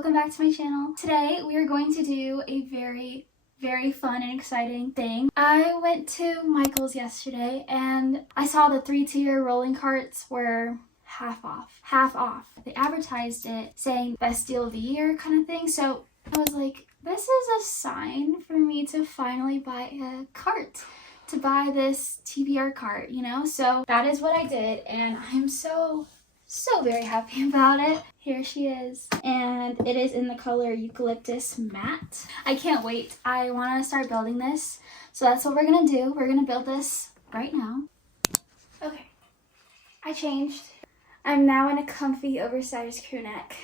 welcome back to my channel. Today we are going to do a very fun and exciting thing. I went to Michael's yesterday and I saw the 3-tier rolling carts were half off. They advertised it saying best deal of the year kind of thing. So I was like, this is a sign for me to finally buy a cart, to buy this TBR cart, you know? So that is what I did and I'm so very happy about it. Here she is, and it is in the color Eucalyptus Matte. I can't wait. I want to start building this, so that's what we're gonna do. We're gonna build this right now. Okay, I changed. I'm now in a comfy oversized crew neck.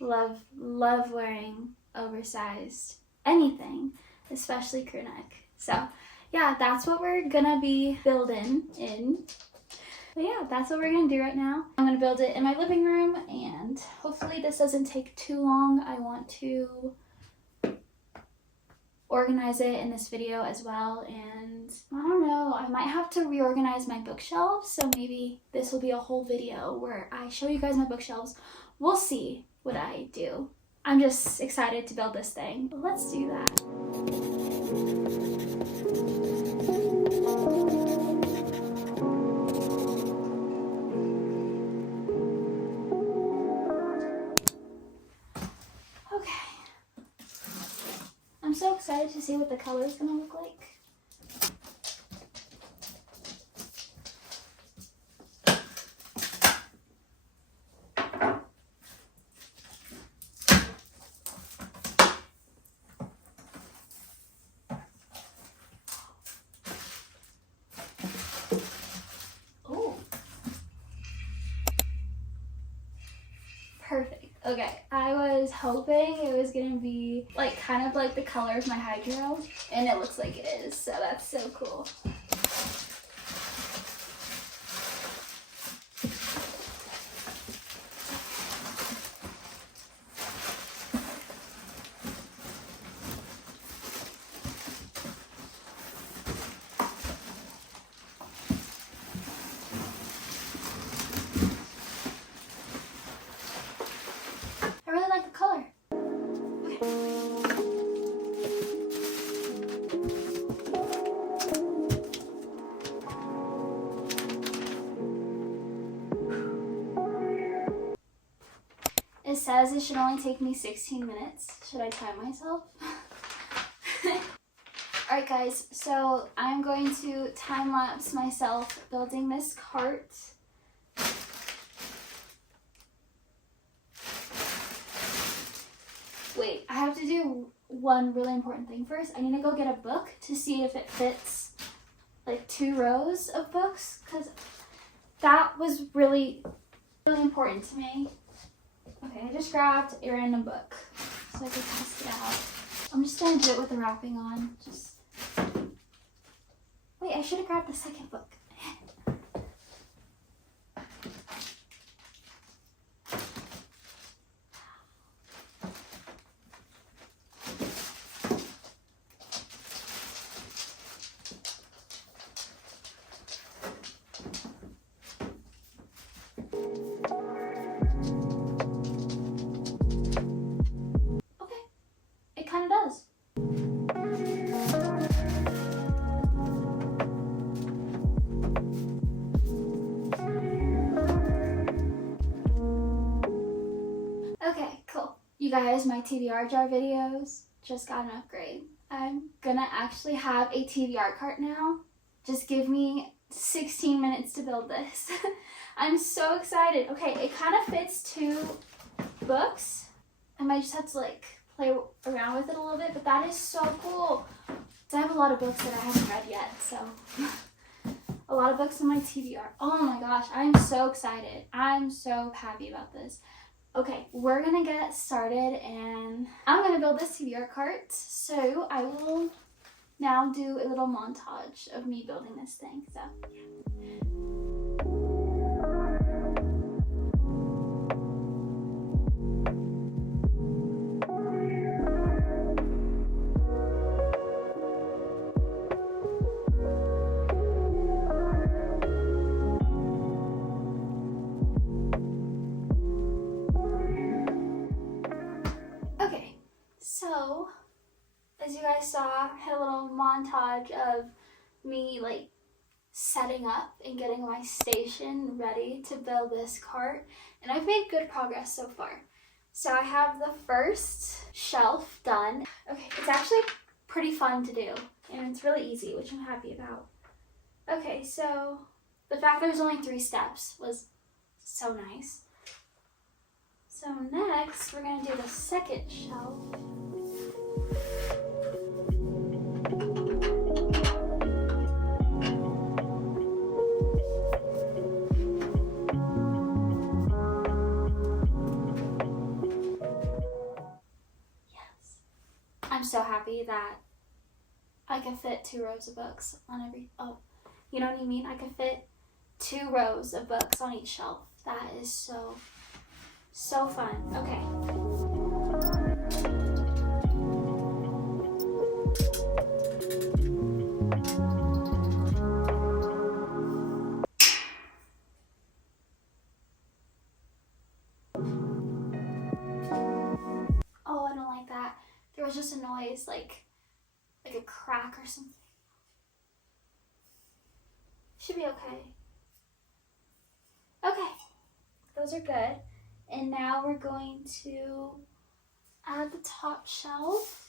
Love wearing oversized anything, especially crew neck. So yeah, that's what we're gonna be building in. But yeah, that's what we're gonna do right now. I'm gonna build it in my living room and hopefully this doesn't take too long. I want to organize it in this video as well, and I don't know, I might have to reorganize my bookshelves, so maybe this will be a whole video where I show you guys my bookshelves. We'll see what I do. I'm just excited to build this thing. Let's do that. I'm so excited to see what the color is going to look like. Oh, perfect. Okay, I was hoping it was gonna be like kind of like the color of my hydro, and it looks like it is, so that's so cool. I really like the color. It says it should only take me 16 minutes. Should I time myself? Alright guys, so I'm going to time lapse myself building this cart. Wait, I have to do one really important thing first. I need to go get a book to see if it fits like 2 rows of books, because that was really important to me. Okay, I just grabbed a random book so I can test it out. I'm just gonna do it with the wrapping on. Wait, I should have grabbed the second book. Does. Okay, cool. You guys, my TBR jar videos just got an upgrade. I'm gonna actually have a TBR cart now. Just give me 16 minutes to build this. I'm so excited. Okay, it kind of fits 2 books. I might just have to like play around with it a little bit, but that is so cool. So I have a lot of books that I haven't read yet, so a lot of books in my TBR. Oh my gosh, I'm so excited. I'm so happy about this. Okay, we're gonna get started and I'm gonna build this TBR cart. So I will now do a little montage of me building this thing. So yeah. guys saw, I had a little montage of me like setting up and getting my station ready to build this cart, and I've made good progress so far. So I have the first shelf done. Okay, it's actually pretty fun to do, and it's really easy, which I'm happy about. Okay, so the fact there's only 3 steps was so nice. So next, we're gonna do the second shelf. Yes. I'm so happy that I can fit 2 rows of books on every, you know what I mean? I can fit 2 rows of books on each shelf. That is so fun. Okay. Oh, I don't like that. There was just a noise like a crack or something. Should be okay. Okay, those are good. And now we're going to add the top shelf.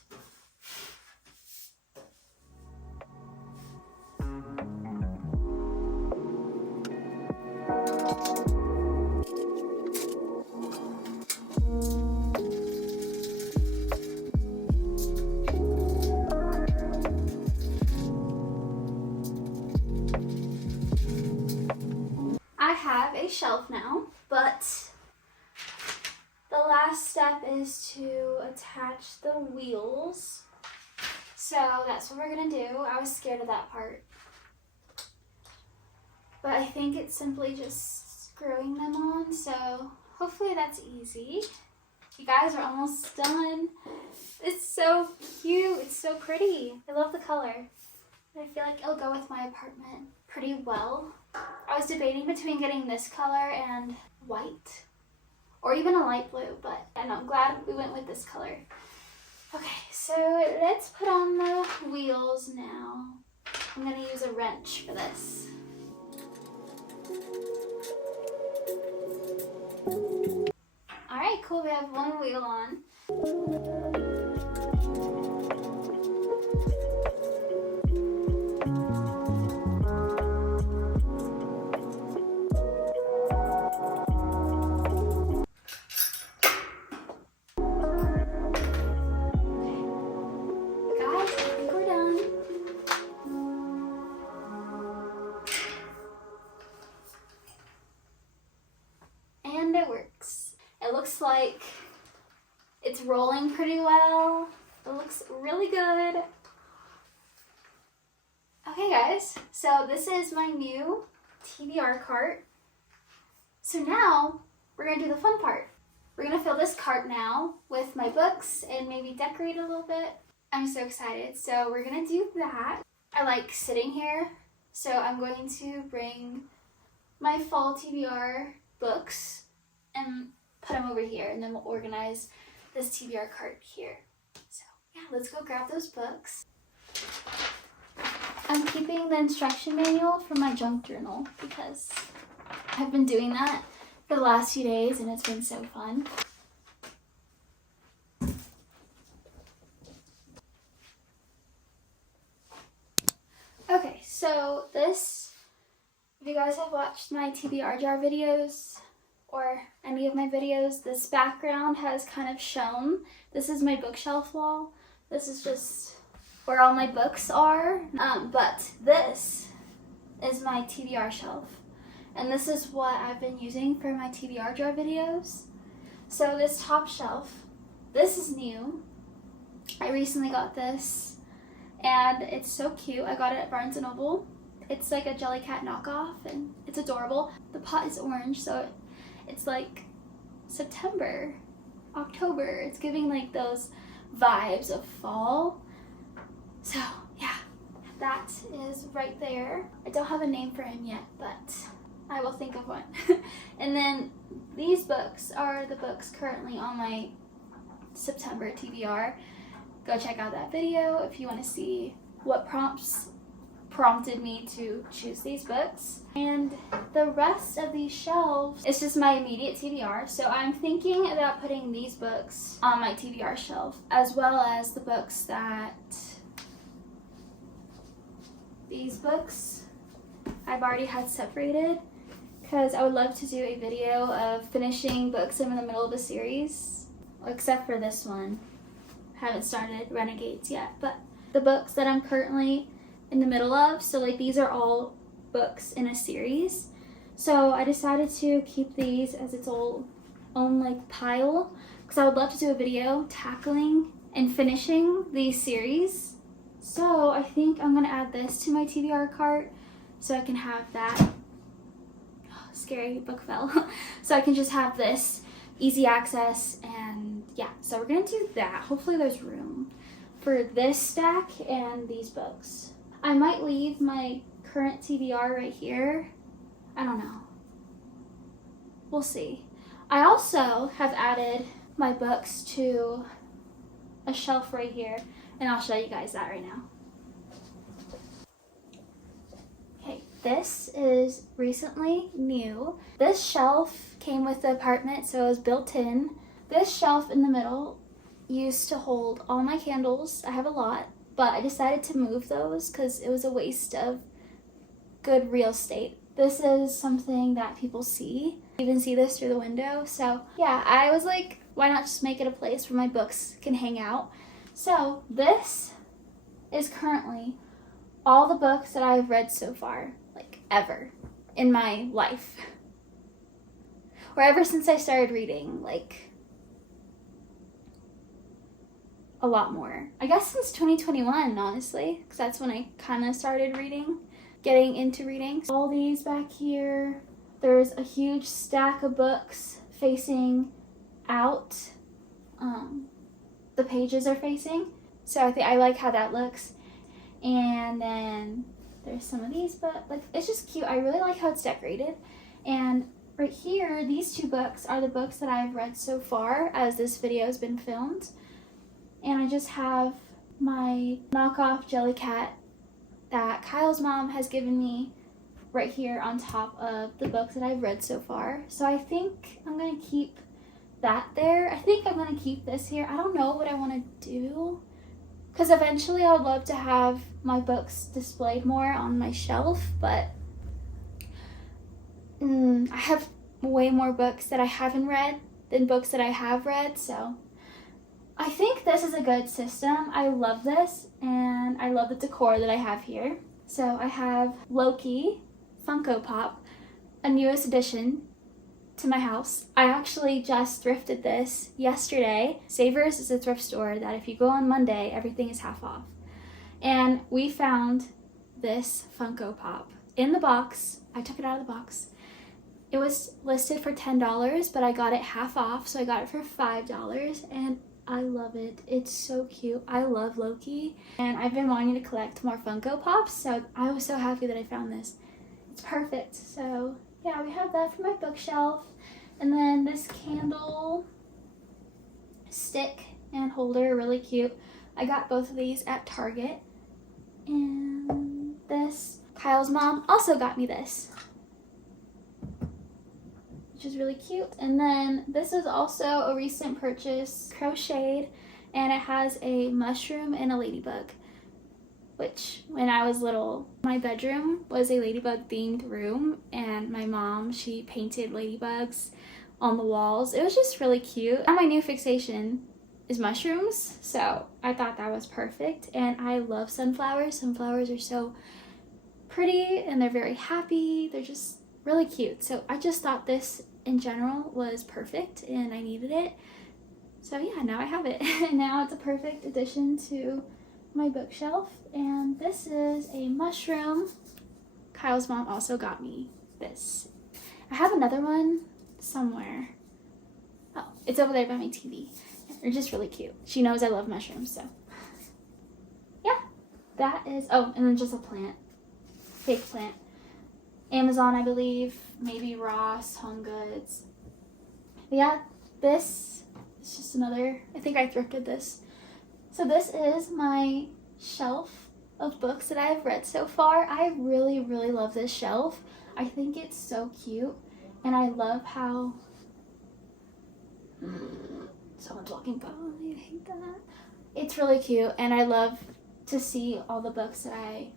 I have a shelf now, but the last step is to attach the wheels. So that's what we're gonna do. I was scared of that part, but I think it's simply just screwing them on, so hopefully that's easy. You guys are almost done. It's so cute, it's so pretty. I love the color. I feel like it'll go with my apartment pretty well. I was debating between getting this color and white, or even a light blue, but I'm glad we went with this color. Okay, so let's put on the wheels now. I'm gonna use a wrench for this. All right, cool, we have 1 wheel on. It looks like it's rolling pretty well. It looks really good. Okay guys, so this is my new TBR cart. So now we're gonna do the fun part. We're gonna fill this cart now with my books and maybe decorate a little bit. I'm so excited. So we're gonna do that. I like sitting here, so I'm going to bring my fall TBR books and put them over here, and then we'll organize this TBR cart here. So yeah, let's go grab those books. I'm keeping the instruction manual from my junk journal because I've been doing that for the last few days and it's been so fun. Okay, so this, if you guys have watched my TBR jar videos, or any of my videos, this background has kind of shown. This is my bookshelf wall. This is just where all my books are. But this is my TBR shelf. And this is what I've been using for my TBR jar videos. So this top shelf, this is new. I recently got this and it's so cute. I got it at Barnes & Noble. It's like a Jellycat knockoff and it's adorable. The pot is orange, so it's like September, October. It's giving like those vibes of fall. So yeah, that is right there. I don't have a name for him yet, but I will think of one. And then these books are the books currently on my September TBR. go check out that video if you want to see what prompted me to choose these books. And the rest of these shelves is just my immediate TBR. So I'm thinking about putting these books on my TBR shelf, as well as the books that these books I've already had separated, because I would love to do a video of finishing books I'm in the middle of the series, except for this one. I haven't started Renegades yet, but the books that I'm currently in the middle of, so like these are all books in a series. So I decided to keep these as its own like pile, because I would love to do a video tackling and finishing these series. So I think I'm gonna add this to my TBR cart so I can have that. Oh, scary book fell. So I can just have this easy access, and yeah, so we're gonna do that. Hopefully there's room for this stack and these books. I might leave my current TBR right here. I don't know. We'll see. I also have added my books to a shelf right here, and I'll show you guys that right now. Okay, this is recently new. This shelf came with the apartment, so it was built in. This shelf in the middle used to hold all my candles. I have a lot, but I decided to move those because it was a waste of good real estate. This is something that people see. You even see this through the window. So yeah, I was like, why not just make it a place where my books can hang out? So this is currently all the books that I've read so far, like ever in my life. Or ever since I started reading, like a lot more. I guess since 2021, honestly, because that's when I kind of started reading, getting into reading. All these back here, there's a huge stack of books facing out. The pages are facing, so I think I like how that looks. And then there's some of these, but like it's just cute. I really like how it's decorated. And right here, these two books are the books that I've read so far as this video has been filmed. And I just have my knockoff Jellycat that Kyle's mom has given me right here on top of the books that I've read so far. So I think I'm gonna keep that there. I think I'm gonna keep this here. I don't know what I want to do, because eventually I would love to have my books displayed more on my shelf, but I have way more books that I haven't read than books that I have read, so I think this is a good system. I love this, and I love the decor that I have here. So I have Loki Funko Pop, a newest addition to my house. I actually just thrifted this yesterday. Savers is a thrift store that if you go on Monday, everything is half off. And we found this Funko Pop in the box. I took it out of the box. It was listed for $10, but I got it half off, so I got it for $5, and I love it. It's so cute. I love Loki, and I've been wanting to collect more Funko Pops, so I was so happy that I found this. It's perfect. So yeah, we have that for my bookshelf. And then this candle stick and holder, really cute. I got both of these at Target. And this, Kyle's mom also got me this, which is really cute. And then this is also a recent purchase, crocheted, and it has a mushroom and a ladybug, which when I was little, my bedroom was a ladybug themed room, and my mom, she painted ladybugs on the walls. It was just really cute. And my new fixation is mushrooms, so I thought that was perfect. And I love sunflowers. Sunflowers are so pretty, and they're very happy. They're just really cute. So I just thought this in general was perfect, and I needed it. So yeah, now I have it. And now it's a perfect addition to my bookshelf. And this is a mushroom. Kyle's mom also got me this. I have another one somewhere. Oh, it's over there by my TV. They're just really cute. She knows I love mushrooms, so yeah, that is, oh, and then just a plant, fake plant. Amazon, I believe, maybe Ross, Home Goods. But yeah, this is just another, I think I thrifted this. So this is my shelf of books that I have read so far. I really, really love this shelf. I think it's so cute, and I love how someone's walking by. I hate that. It's really cute, and I love to see all the books that I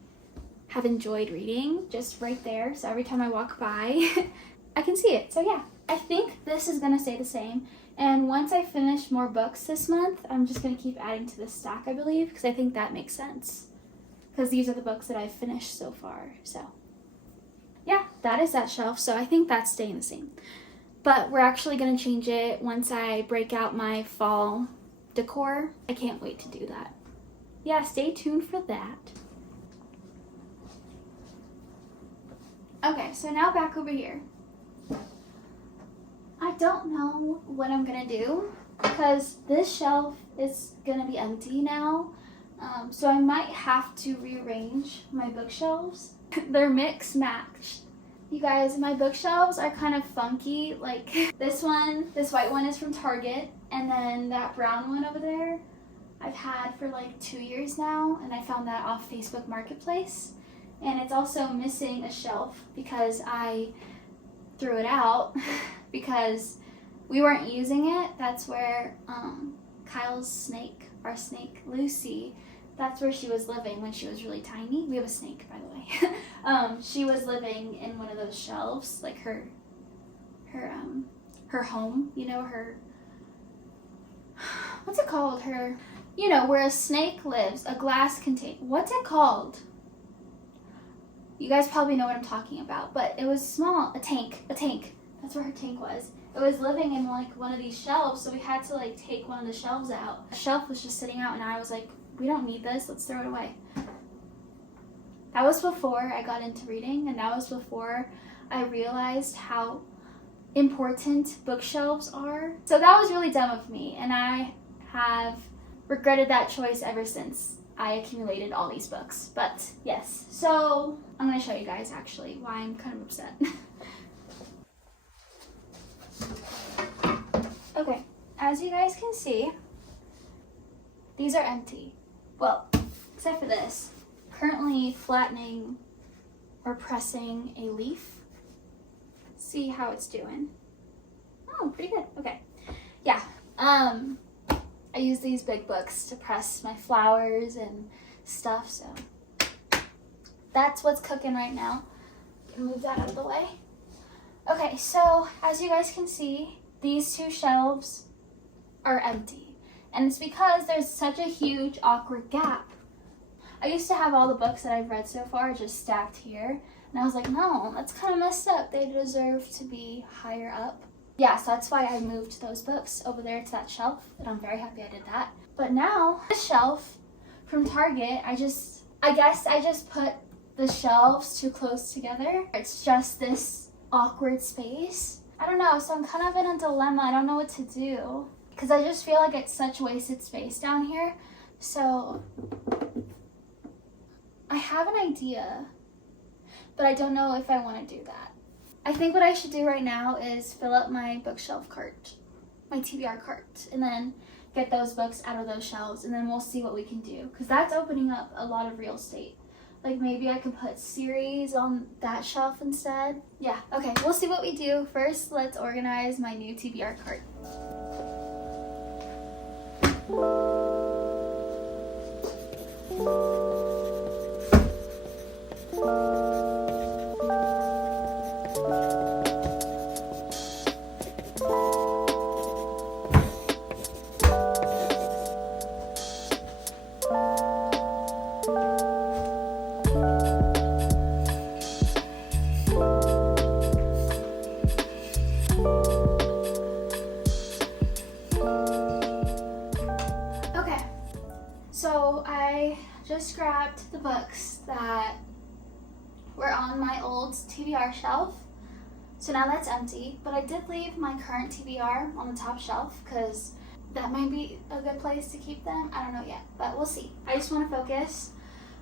have enjoyed reading just right there. So every time I walk by, I can see it. So yeah, I think this is gonna stay the same. And once I finish more books this month, I'm just gonna keep adding to this stack, I believe, because I think that makes sense. Because these are the books that I've finished so far. So yeah, that is that shelf. So I think that's staying the same. But we're actually gonna change it once I break out my fall decor. I can't wait to do that. Yeah, stay tuned for that. Okay, so now back over here. I don't know what I'm gonna do because this shelf is gonna be empty now. So I might have to rearrange my bookshelves. They're mix matched. You guys, my bookshelves are kind of funky. Like this white one is from Target, and then that brown one over there I've had for like 2 years now, and I found that off Facebook Marketplace. And it's also missing a shelf because I threw it out because we weren't using it. That's where Kyle's snake, our snake Lucy, that's where she was living when she was really tiny. We have a snake, by the way. She was living in one of those shelves, like her home, you know, her, what's it called? Her, you know, where a snake lives, a glass container. What's it called? You guys probably know what I'm talking about, but it was small, a tank. That's where her tank was. It was living in like one of these shelves, so we had to like take one of the shelves out. The shelf was just sitting out, and I was like, we don't need this, let's throw it away. That was before I got into reading, and that was before I realized how important bookshelves are. So that was really dumb of me, and I have regretted that choice ever since I accumulated all these books. But yes, so I'm gonna show you guys actually why I'm kind of upset. Okay, as you guys can see, these are empty. Well, except for this. Currently flattening or pressing a leaf. See how it's doing. Oh, pretty good. Okay. Yeah. I use these big books to press my flowers and stuff, so that's what's cooking right now. Can move that out of the way. Okay, so as you guys can see, these two shelves are empty, and it's because there's such a huge awkward gap. I used to have all the books that I've read so far just stacked here, and I was like, no, that's kind of messed up. They deserve to be higher up. Yeah, so that's why I moved those books over there to that shelf, and I'm very happy I did that. But now, this shelf from Target, I guess I just put the shelves too close together. It's just this awkward space. I don't know, so I'm kind of in a dilemma. I don't know what to do, because I just feel like it's such wasted space down here. So I have an idea, but I don't know if I want to do that. I think what I should do right now is fill up my bookshelf cart, my TBR cart, and then get those books out of those shelves, and then we'll see what we can do, because that's opening up a lot of real estate. Like maybe I could put series on that shelf instead. Yeah, okay, we'll see what we do. First, let's organize my new TBR cart. So I just grabbed the books that were on my old TBR shelf. So now that's empty, but I did leave my current TBR on the top shelf because that might be a good place to keep them. I don't know yet, but we'll see. I just want to focus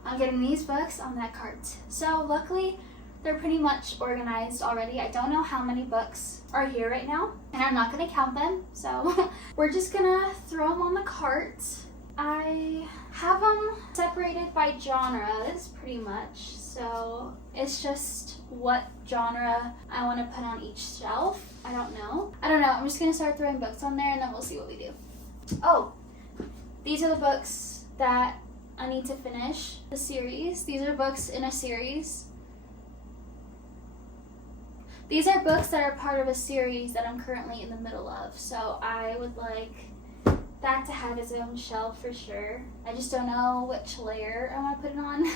on getting these books on that cart. So luckily, they're pretty much organized already. I don't know how many books are here right now, and I'm not going to count them. So we're just going to throw them on the cart. I have them separated by genres pretty much, so it's just what genre I want to put on each shelf. I don't know. I'm just gonna start throwing books on there and then we'll see what we do. Oh, these are the books that I need to finish the series. These are books in a series. These are books that are part of a series that I'm currently in the middle of, so I would like that to have its own shelf for sure. I just don't know which layer I want to put it on,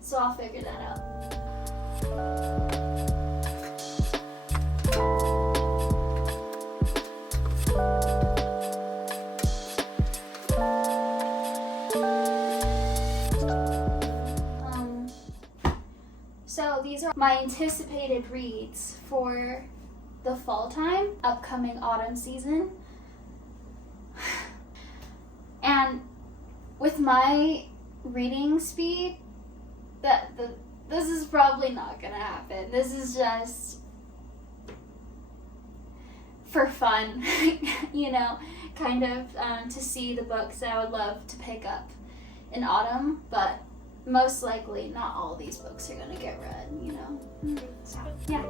so I'll figure that out. So these are my anticipated reads for the fall time, upcoming autumn season. And with my reading speed, this is probably not gonna happen. This is just for fun, you know, kind of to see the books that I would love to pick up in autumn, but most likely not all these books are gonna get read, you know. So, yeah.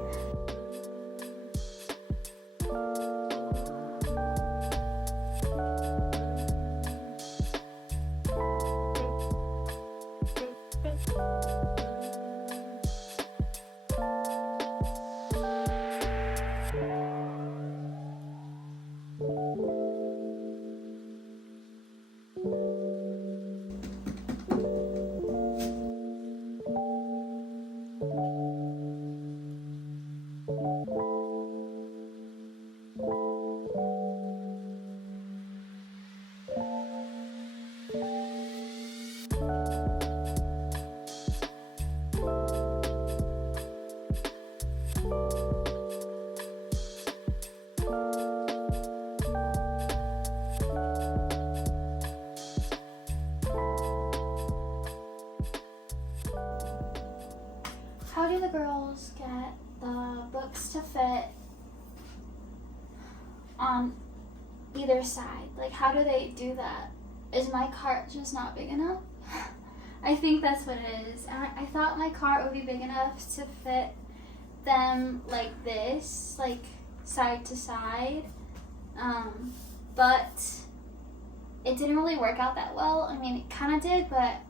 How do the girls get the books to fit on either side? Like, how do they do that? Is my cart just not big enough? I think that's what it is. I thought my cart would be big enough to fit them like this, like side to side, but it didn't really work out that well. I mean, it kind of did, but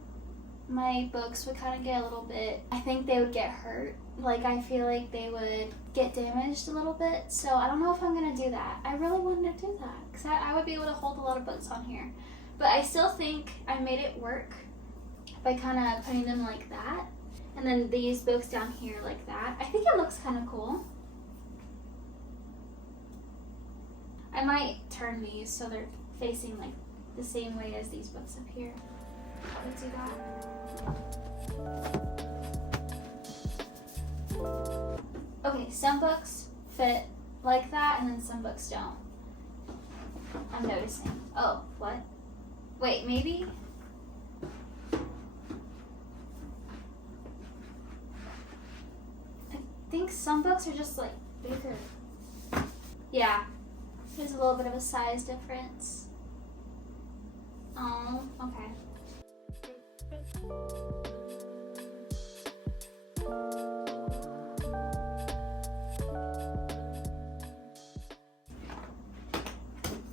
my books would kind of get a little bit, I think they would get hurt. Like, I feel like they would get damaged a little bit, so I don't know if I'm going to do that. I really wanted to do that, because I would be able to hold a lot of books on here. But I still think I made it work by kind of putting them like that, and then these books down here like that. I think it looks kind of cool. I might turn these so they're facing like the same way as these books up here. Let's do that. Okay, some books fit like that and then some books don't. I'm noticing. Oh, what? Wait, maybe? I think some books are just like bigger. Yeah, there's a little bit of a size difference. Oh, okay.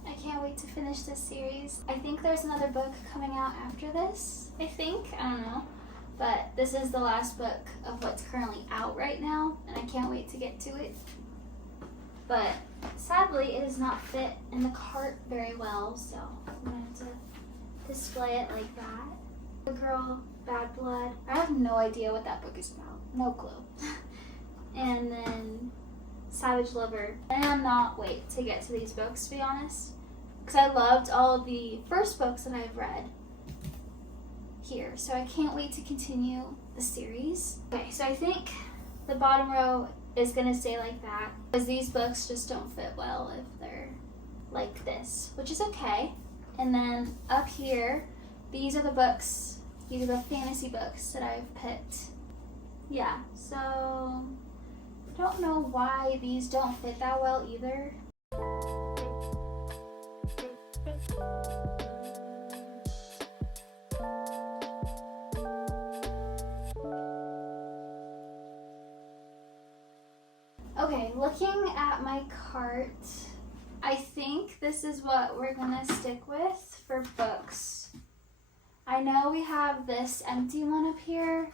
I can't wait to finish this series. I think there's another book coming out after this. I don't know. But this is the last book of what's currently out right now, and I can't wait to get to it. But sadly, it does not fit in the cart very well, so I'm going to have to display it like that. The Girl, Bad Blood. I have no idea what that book is about. No clue. And then Savage Lover. I cannot wait to get to these books, to be honest, because I loved all of the first books that I've read here. So I can't wait to continue the series. Okay, so I think the bottom row is going to stay like that, because these books just don't fit well if they're like this, which is okay. And then up here, these are the books, these are the fantasy books that I've picked. Yeah, so I don't know why these don't fit that well either. my cart. I think this is what we're gonna stick with for books. I know we have this empty one up here,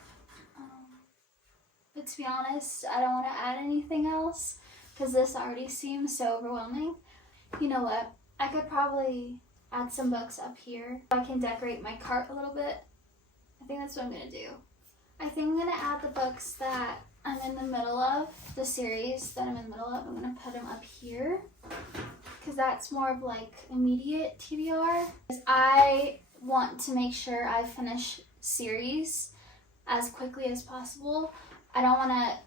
but to be honest, I don't want to add anything else because this already seems so overwhelming. You know what? I could probably add some books up here. I can decorate my cart a little bit. I think that's what I'm gonna do. I think I'm gonna add the books that I'm in the middle of, the series that I'm in the middle of. I'm gonna put them up here because that's more of like immediate TBR. I want to make sure I finish series as quickly as possible. I don't want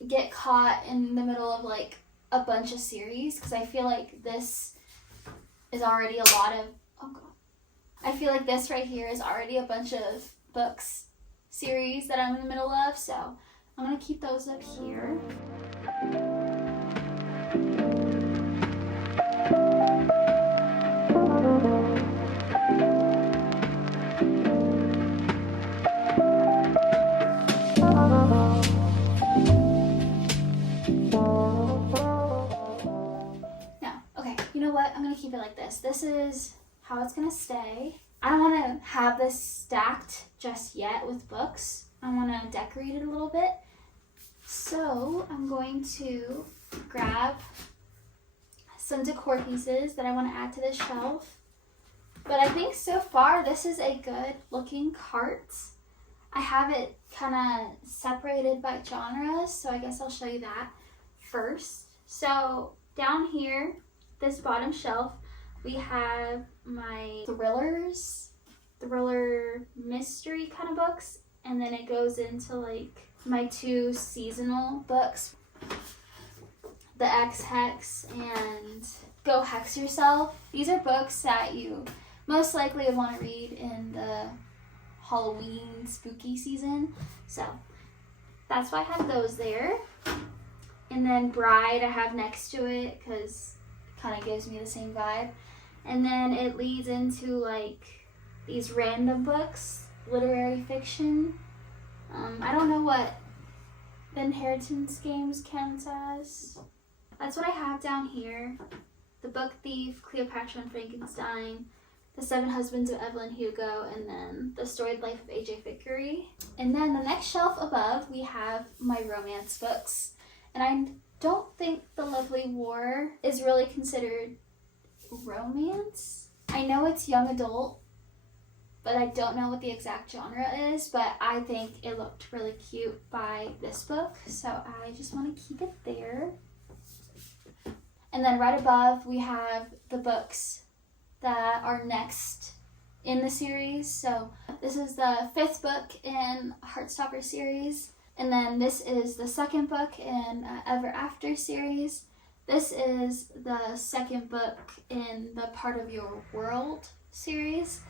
to get caught in the middle of like a bunch of series because I feel like this is already a lot of, oh god. I feel like this right here is already a bunch of books series that I'm in the middle of, so I'm going to keep those up here. Now, okay, you know what? I'm going to keep it like this. This is how it's going to stay. I don't want to have this stacked just yet with books. I want to decorate it a little bit. So I'm going to grab some decor pieces that I want to add to this shelf. But I think so far this is a good looking cart. I have it kind of separated by genres, so I guess I'll show you that first. So down here, this bottom shelf, we have my thriller mystery kind of books, and then it goes into like my 2 seasonal books, the X Hex and Go Hex Yourself. These are books that you most likely would want to read in the Halloween spooky season, so that's why I have those there. And then Bride I have next to it because it kind of gives me the same vibe. And then it leads into like these random books, literary fiction. I don't know what the Inheritance Games counts as. That's what I have down here. The Book Thief, Cleopatra and Frankenstein, The 7 Husbands of Evelyn Hugo, and then The Storied Life of A.J. Thackeray. And then the next shelf above, we have my romance books. And I don't think The Lovely War is really considered romance. I know it's young adult, but I don't know what the exact genre is, but I think it looked really cute by this book, so I just want to keep it there. And then right above we have the books that are next in the series. So this is the 5th book in Heartstopper series, and then this is the 2nd book in Ever After series. This is the 2nd book in the Part of Your World series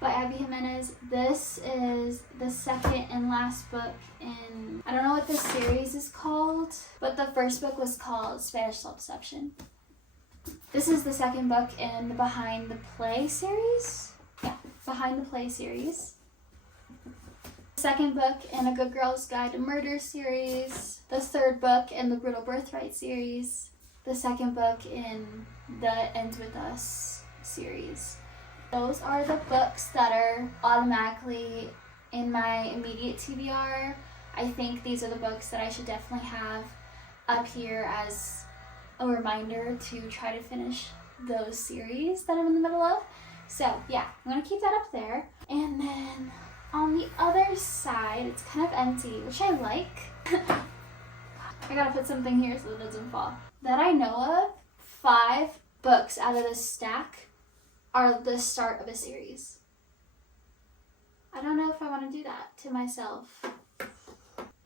by Abby Jimenez. This is the 2nd and last book in, I don't know what this series is called, but the 1st book was called Spanish Self-Deception. This is the 2nd book in the Behind the Play series. Yeah, Behind the Play series. 2nd book in A Good Girl's Guide to Murder series. The 3rd book in the Brutal Birthright series. The 2nd book in the Ends With Us series. Those are the books that are automatically in my immediate TBR. I think these are the books that I should definitely have up here as a reminder to try to finish those series that I'm in the middle of. So yeah, I'm going to keep that up there. And then on the other side, it's kind of empty, which I like. I gotta put something here so that it doesn't fall. That I know of, 5 books out of this stack are the start of a series. I don't know if I want to do that to myself.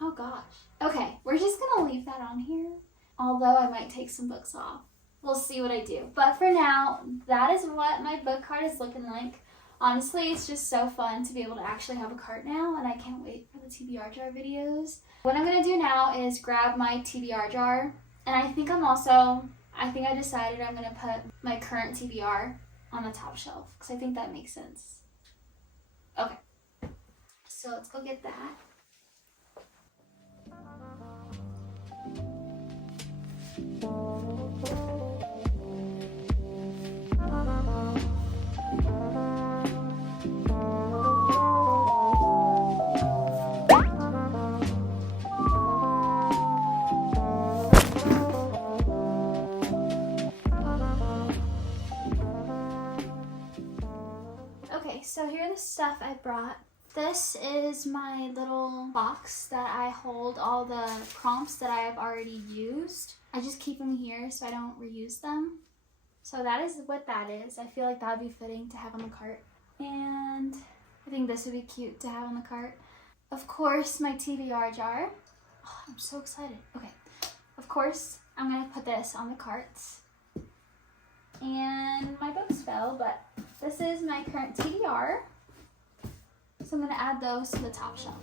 Oh gosh. Okay, we're just gonna leave that on here, although I might take some books off. We'll see what I do. But for now, that is what my book cart is looking like. Honestly, it's just so fun to be able to actually have a cart now, and I can't wait for the TBR jar videos. What I'm going to do now is grab my TBR jar, and I think I decided I'm going to put my current TBR on the top shelf, because I think that makes sense. Okay, so let's go get that. stuff I brought. This is my little box that I hold all the prompts that I have already used. I just keep them here so I don't reuse them. So that is what that is. I feel like that would be fitting to have on the cart. And I think this would be cute to have on the cart. Of course, my TBR jar. Oh, I'm so excited. Okay. Of course, I'm going to put this on the carts. And my books fell, but this is my current TBR. So I'm going to add those to the top shelf.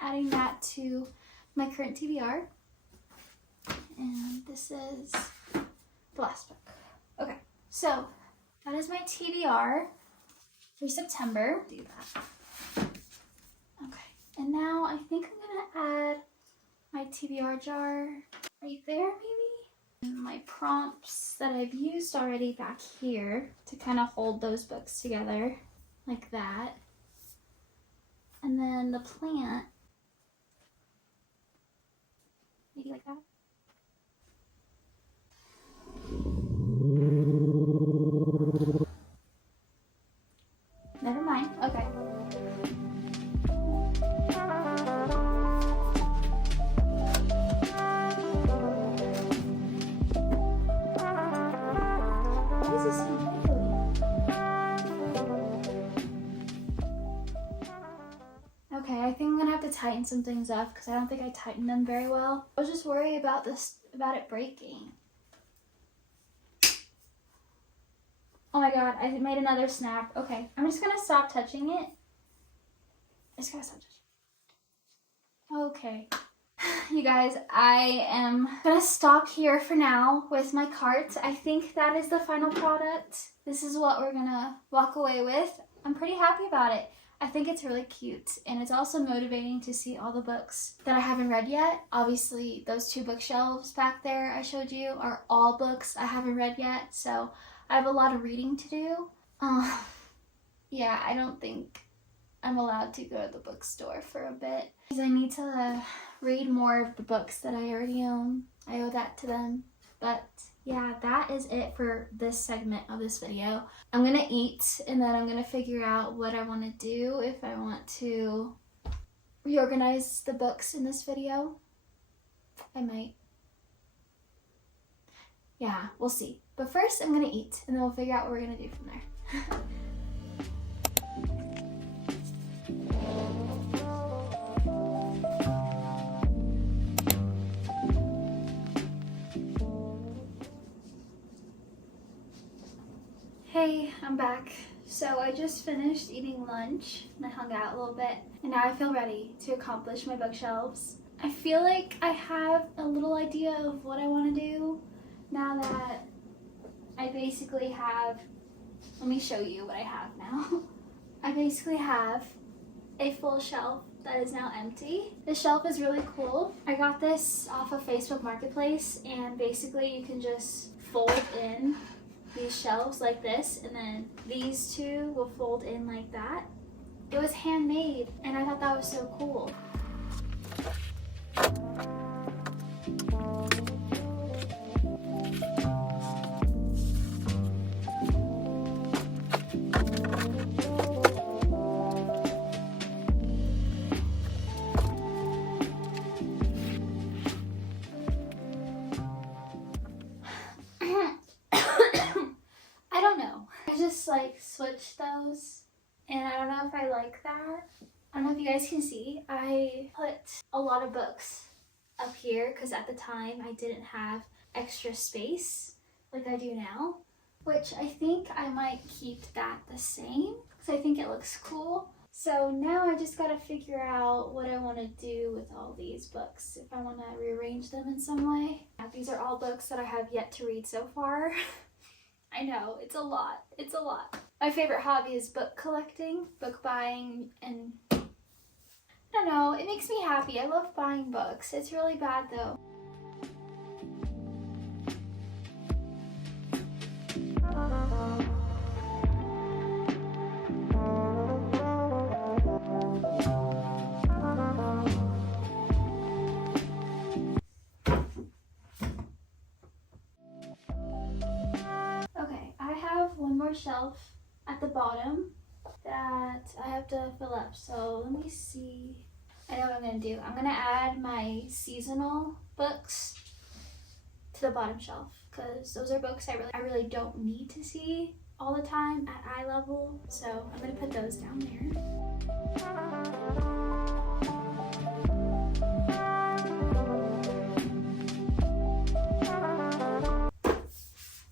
Adding that to my current TBR. And this is the last book. Okay, so that is my TBR for September. Do that. Okay, and now I think I'm gonna add my TBR jar right there, maybe. And my prompts that I've used already back here to kind of hold those books together, like that. And then the plant, maybe like that. Never mind. Okay. Why is this so wiggly? Okay, I think I'm gonna have to tighten some things up because I don't think I tightened them very well. I was just worried about it breaking. Oh my god, I made another snap. Okay, I'm just gonna stop touching it. I just gotta stop touching it. Okay. You guys, I am gonna stop here for now with my cart. I think that is the final product. This is what we're gonna walk away with. I'm pretty happy about it. I think it's really cute, and it's also motivating to see all the books that I haven't read yet. Obviously, those 2 bookshelves back there I showed you are all books I haven't read yet, so I have a lot of reading to do. Yeah, I don't think I'm allowed to go to the bookstore for a bit because I need to read more of the books that I already own. I owe that to them. But yeah, that is it for this segment of this video. I'm gonna eat and then I'm gonna figure out what I want to do, if I want to reorganize the books in this video. I might. Yeah, we'll see. But first I'm gonna eat and then we'll figure out what we're gonna do from there. Hey, I'm back. So I just finished eating lunch and I hung out a little bit and now I feel ready to accomplish my bookshelves. I feel like I have a little idea of what I want to do now that I basically have, let me show you what I have now. I basically have a full shelf that is now empty. The shelf is really cool. I got this off of Facebook Marketplace and basically you can just fold in these shelves like this and then these 2 will fold in like that. It was handmade and I thought that was so cool. Like switch those and I don't know if I like that. I don't know if you guys can see. I put a lot of books up here because at the time I didn't have extra space like I do now, which I think I might keep that the same because I think it looks cool. So now I just gotta figure out what I want to do with all these books, if I want to rearrange them in some way. These are all books that I have yet to read so far. I know, it's a lot. It's a lot. My favorite hobby is book collecting, book buying, and I don't know, it makes me happy. I love buying books. It's really bad though. more shelf at the bottom that I have to fill up. So let me see. I know what I'm gonna do. I'm gonna add my seasonal books to the bottom shelf because those are books I really don't need to see all the time at eye level. So I'm gonna put those down there.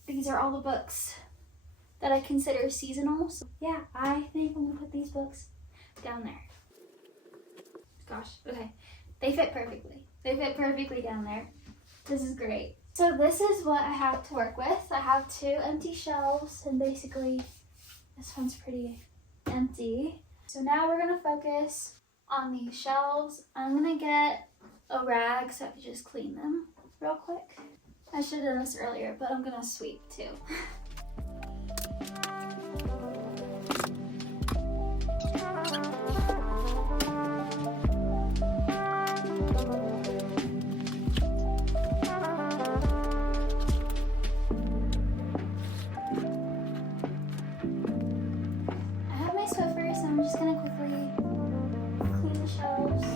These are all the books that I consider seasonal. So yeah, I think I'm gonna put these books down there. Gosh, okay. They fit perfectly. They fit perfectly down there. This is great. So this is what I have to work with. I have 2 empty shelves and basically this one's pretty empty. So now we're gonna focus on these shelves. I'm gonna get a rag so I can just clean them real quick. I should have done this earlier, but I'm gonna sweep too. I'm just gonna quickly clean the shelves.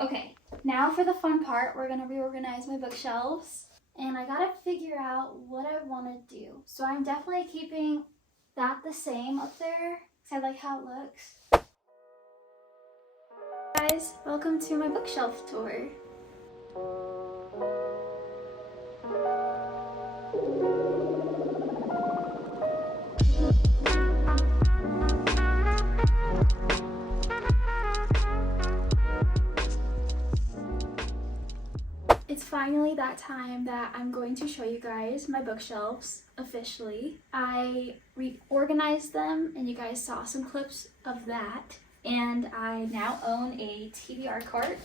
Okay, now for the fun part, we're gonna reorganize my bookshelves. And I gotta figure out what I wanna do. So I'm definitely keeping that the same up there, because I like how it looks. Guys, welcome to my bookshelf tour. It's finally that time that I'm going to show you guys my bookshelves officially. I reorganized them and you guys saw some clips of that. And I now own a TBR cart.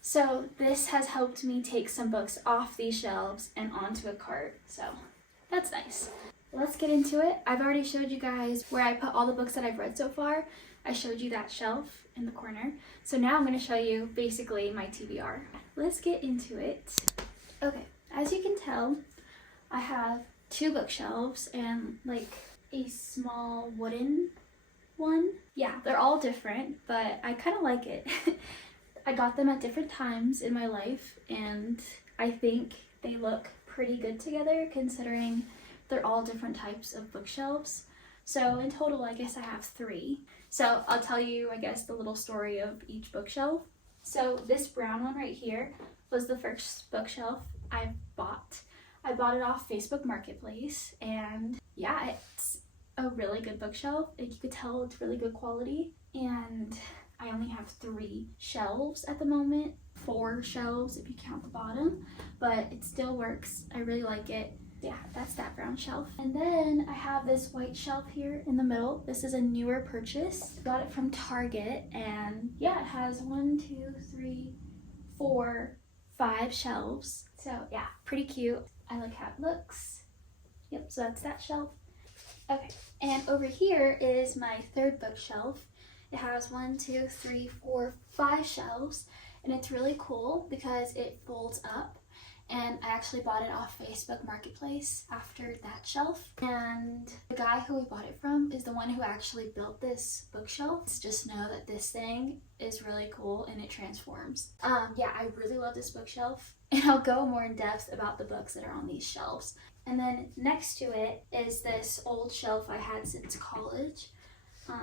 So this has helped me take some books off these shelves and onto a cart. So that's nice. Let's get into it. I've already showed you guys where I put all the books that I've read so far. I showed you that shelf in the corner. So now I'm going to show you basically my TBR. Let's get into it. Okay, as you can tell, I have 2 bookshelves and like a small wooden one. Yeah, they're all different, but I kind of like it. I got them at different times in my life and I think they look pretty good together considering they're all different types of bookshelves. So in total, I guess I have 3. So I'll tell you, I guess, the little story of each bookshelf. So this brown one right here was the first bookshelf I bought. I bought it off Facebook Marketplace and yeah, it's a really good bookshelf. Like you could tell it's really good quality and I only have 3 shelves at the moment, 4 shelves if you count the bottom, but it still works. I really like it. Yeah, that's that brown shelf. And then I have this white shelf here in the middle. This is a newer purchase. Got it from Target and yeah, it has 1, 2, 3, 4, 5 shelves. So yeah, pretty cute. I like how it looks. Yep, so that's that shelf. Okay, and over here is my 3rd bookshelf. It has 1, 2, 3, 4, 5 shelves and it's really cool because it folds up. And I actually bought it off Facebook Marketplace after that shelf. And the guy who we bought it from is the one who actually built this bookshelf. Just know that this thing is really cool and it transforms. Yeah, I really love this bookshelf. And I'll go more in depth about the books that are on these shelves. And then next to it is this old shelf I had since college.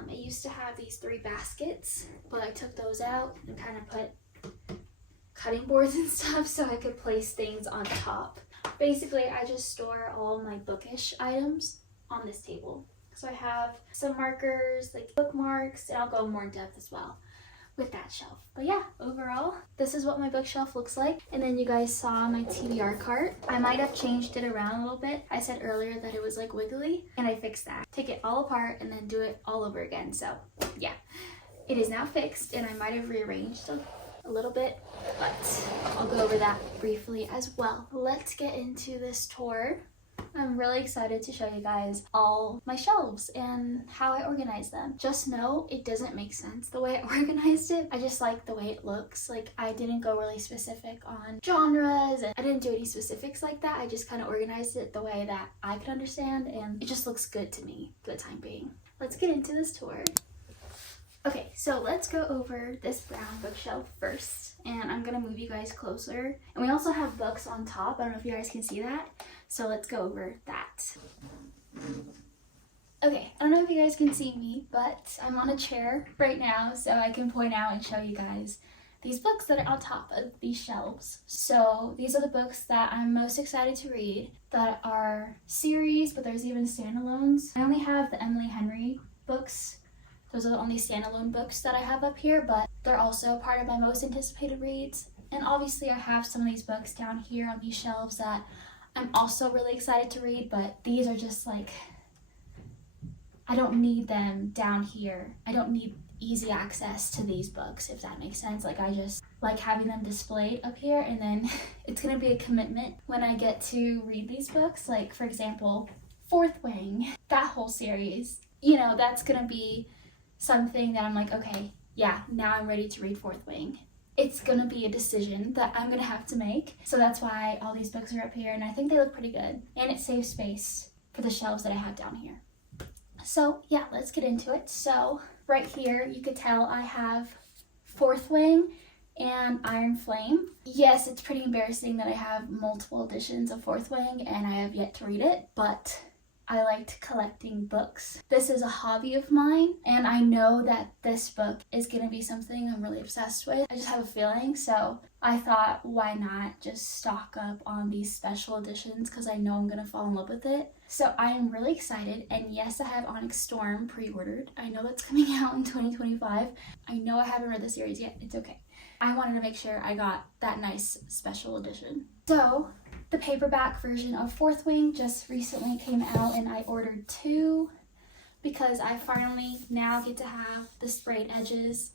It used to have these 3 baskets, but I took those out and kind of put cutting boards and stuff so I could place things on top. Basically, I just store all my bookish items on this table. So I have some markers, like bookmarks, and I'll go more in depth as well with that shelf. But yeah, overall, this is what my bookshelf looks like. And then you guys saw my TBR cart. I might have changed it around a little bit. I said earlier that it was like wiggly, and I fixed that. Take it all apart and then do it all over again. So yeah, it is now fixed, and I might have rearranged a little bit, but I'll go over that briefly as well. Let's get into this tour. I'm really excited to show you guys all my shelves and how I organize them. Just know it doesn't make sense the way I organized it. I just like the way it looks. Like, I didn't go really specific on genres and I didn't do any specifics like that. I just kind of organized it the way that I could understand, and it just looks good to me for the time being. Let's get into this tour. Okay, so let's go over this brown bookshelf first, and I'm gonna move you guys closer. And we also have books on top. I don't know if you guys can see that. So let's go over that. Okay, I don't know if you guys can see me, but I'm on a chair right now so I can point out and show you guys these books that are on top of these shelves. So these are the books that I'm most excited to read that are series, but there's even standalones. I only have the Emily Henry books. Those are the only standalone books that I have up here, but they're also part of my most anticipated reads. And obviously I have some of these books down here on these shelves that I'm also really excited to read, but these are just like, I don't need them down here. I don't need easy access to these books, if that makes sense. Like, I just like having them displayed up here, and then it's gonna be a commitment when I get to read these books. Like, for example, Fourth Wing, that whole series, you know, that's gonna be something that I'm like, okay, yeah, now I'm ready to read Fourth Wing. It's gonna be a decision that I'm gonna have to make. So that's why all these books are up here, and I think they look pretty good. And it saves space for the shelves that I have down here. So yeah, let's get into it. So right here, you could tell I have Fourth Wing and Iron Flame. Yes, it's pretty embarrassing that I have multiple editions of Fourth Wing and I have yet to read it, but I liked collecting books. This is a hobby of mine, and I know that this book is gonna be something I'm really obsessed with. I just have a feeling, so I thought, why not just stock up on these special editions, because I know I'm gonna fall in love with it. So I am really excited, and yes, I have Onyx Storm pre-ordered. I know that's coming out in 2025. I know I haven't read the series yet, it's okay. I wanted to make sure I got that nice special edition. So the paperback version of Fourth Wing just recently came out, and I ordered 2 because I finally now get to have the sprayed edges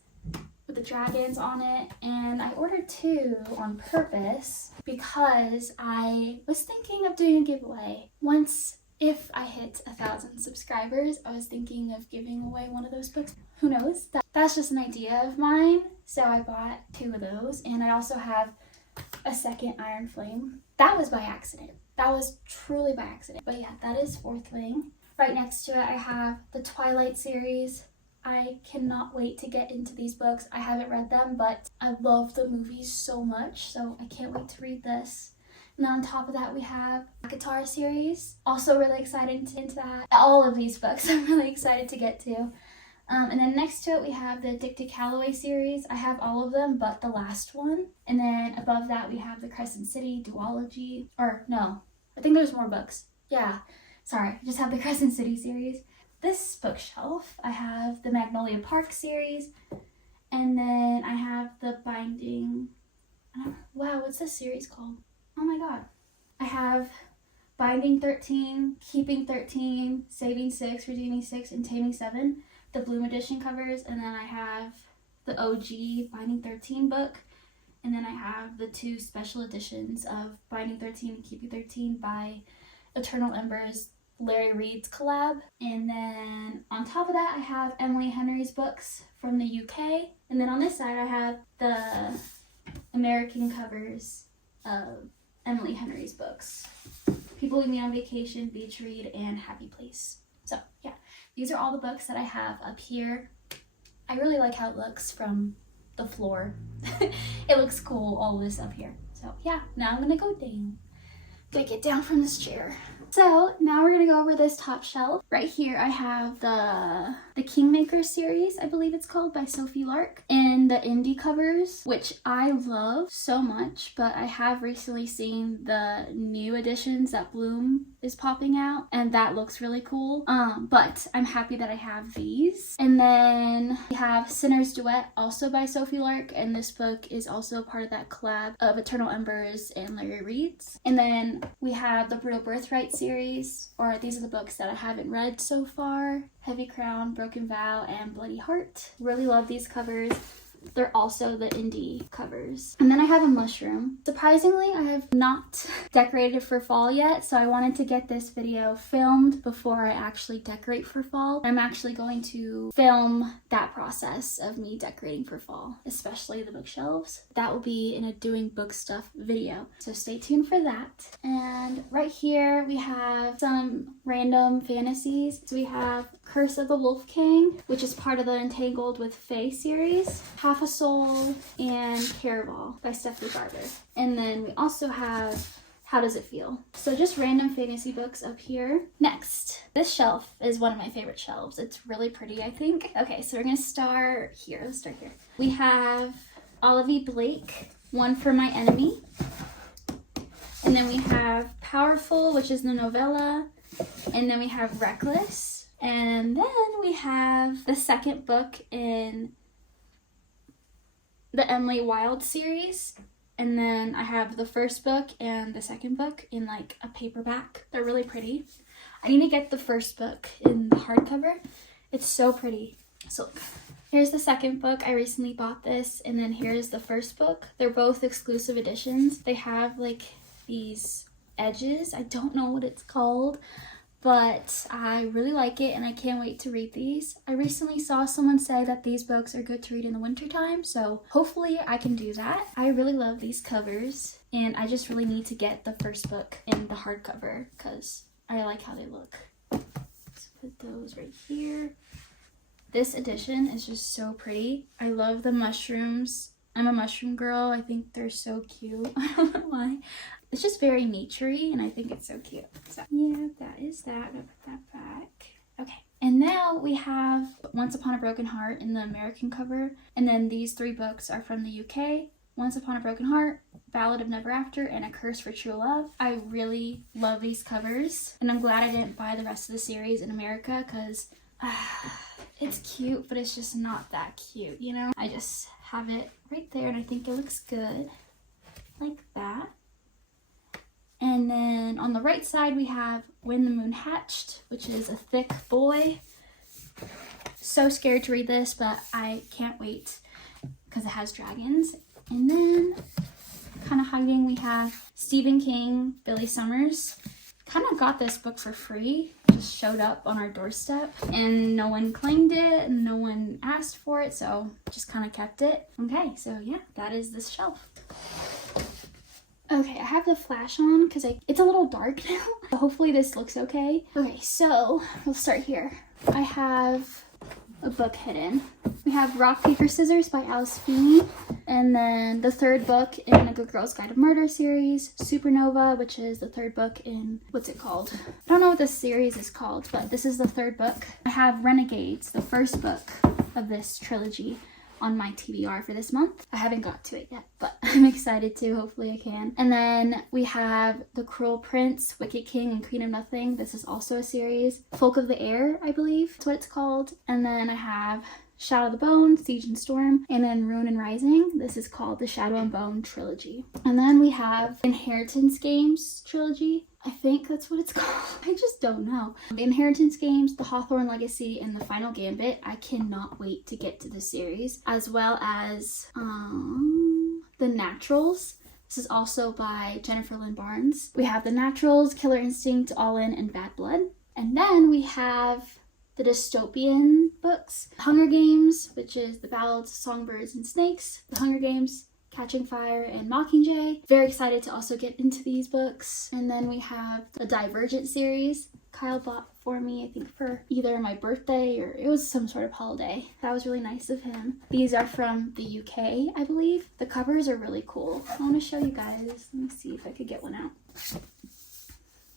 with the dragons on it. And I ordered 2 on purpose because I was thinking of doing a giveaway. Once, if I hit 1,000 subscribers, I was thinking of giving away one of those books. Who knows? That's just an idea of mine. So I bought 2 of those, and I also have a second Iron Flame. That was by accident. That was truly by accident. But yeah, that is Fourth Wing. Right next to it, I have the Twilight series. I cannot wait to get into these books. I haven't read them, but I love the movies so much, so I can't wait to read this. And then on top of that, we have the Guitar series. Also really excited to get into that. All of these books I'm really excited to get to. And then next to it, we have the Dick to Calloway series. I have all of them but the last one. And then above that, we have the Crescent City duology. Or no, I think there's more books. Yeah, sorry, I just have the Crescent City series. This bookshelf, I have the Magnolia Park series. And then I have the Binding... Wow, what's this series called? Oh my god. I have Binding 13, Keeping 13, Saving 6, Redeeming 6, and Taming 7. The Bloom edition covers, and then I have the OG Binding 13 book, and then I have the 2 special editions of Binding 13 and Keeping 13 by Eternal Embers Larry Reed's collab. And then on top of that, I have Emily Henry's books from the UK, and then on this side I have the American covers of Emily Henry's books: People With Me on Vacation, Beach Read, and Happy Place. So yeah, these are all the books that I have up here. I really like how it looks from the floor. It looks cool, all this up here. So yeah, now I'm gonna go down. Gonna get down from this chair. So now we're gonna go over this top shelf. Right here I have the Kingmaker series, I believe it's called, by Sophie Lark, and the indie covers, which I love so much, but I have recently seen the new editions that Bloom is popping out, and that looks really cool. But I'm happy that I have these. And then we have Sinner's Duet, also by Sophie Lark, and this book is also part of that collab of Eternal Embers and Larry Reed's. And then we have the Brutal Birthright series, or these are the books that I haven't read so far: Heavy Crown, Broken Vow, and Bloody Heart. Really love these covers. they're also the indie covers. And then I have a mushroom. Surprisingly, I have not decorated for fall yet, so I wanted to get this video filmed before I actually decorate for fall. I'm actually going to film that process of me decorating for fall, especially the bookshelves. That will be in a doing book stuff video, so stay tuned for that. And right here we have some random fantasies. So we have Curse of the Wolf King, which is part of the Entangled with Fae series, Half a Soul, and Caraval by Stephanie Barber. And then we also have How Does It Feel? So just random fantasy books up here. Next, this shelf is one of my favorite shelves. It's really pretty, I think. Okay, so we're gonna start here. Let's start here. We have Olivia Blake, One for My Enemy. And then we have Powerful, which is the novella. And then we have Reckless. And then we have the second book in the Emily Wilde series. And then I have the first book and the second book in like a paperback. They're really pretty. I need to get the first book in the hardcover. It's so pretty. So look, here's the second book. I recently bought this. And then here's the first book. They're both exclusive editions. They have like these edges. I don't know what it's called, but I really like it and I can't wait to read these. I recently saw someone say that these books are good to read in the wintertime, so hopefully I can do that. I really love these covers and I just really need to get the first book in the hardcover because I like how they look. Let's put those right here. This edition is just so pretty. I love the mushrooms. I'm a mushroom girl. I think they're so cute. I don't know why. It's just very naturey and I think it's so cute. So yeah, that is that. I'm gonna put that back. Okay. And now we have Once Upon a Broken Heart in the American cover. And then these three books are from the UK. Once Upon a Broken Heart, Ballad of Never After, and A Curse for True Love. I really love these covers. And I'm glad I didn't buy the rest of the series in America because it's cute, but it's just not that cute, you know? I just have it right there and I think it looks good. Like that. And then on the right side, we have When the Moon Hatched, which is a thick boy. So scared to read this, but I can't wait because it has dragons. And then kind of hiding, we have Stephen King, Billy Summers. Kind of got this book for free. Just showed up on our doorstep and no one claimed it and no one asked for it, so just kind of kept it. Okay, so yeah, that is this shelf. Okay, I have the flash on because it's a little dark now. So hopefully this looks okay. Okay, so we'll start here. I have a book hidden. We have Rock, Paper, Scissors by Alice Feeney. And then the third book in A Good Girl's Guide to Murder series, Supernova, which is the third book in, what's it called? I don't know what this series is called, but this is the third book. I have Renegades, the first book of this trilogy, on my TBR for this month. I haven't got to it yet, but I'm excited to. Hopefully I can. And then we have The Cruel Prince, Wicked King, and Queen of Nothing. This is also a series. Folk of the Air, I believe that's what it's called. And then I have Shadow of the Bone, Siege and Storm, and then Ruin and Rising. This is called the Shadow and Bone trilogy. And then we have Inheritance Games trilogy. I think that's what it's called. I just don't know. The Inheritance Games, The Hawthorne Legacy, and The Final Gambit. I cannot wait to get to the series. As well as The Naturals. This is also by Jennifer Lynn Barnes. We have The Naturals, Killer Instinct, All In, and Bad Blood. And then we have the dystopian books. Hunger Games, which is The Ballads, Songbirds, and Snakes. The Hunger Games, Catching Fire, and Mockingjay. Very excited to also get into these books. And then we have the Divergent series. Kyle bought for me, I think for either my birthday or it was some sort of holiday. That was really nice of him. These are from the UK, I believe. The covers are really cool. I want to show you guys. Let me see if I could get one out.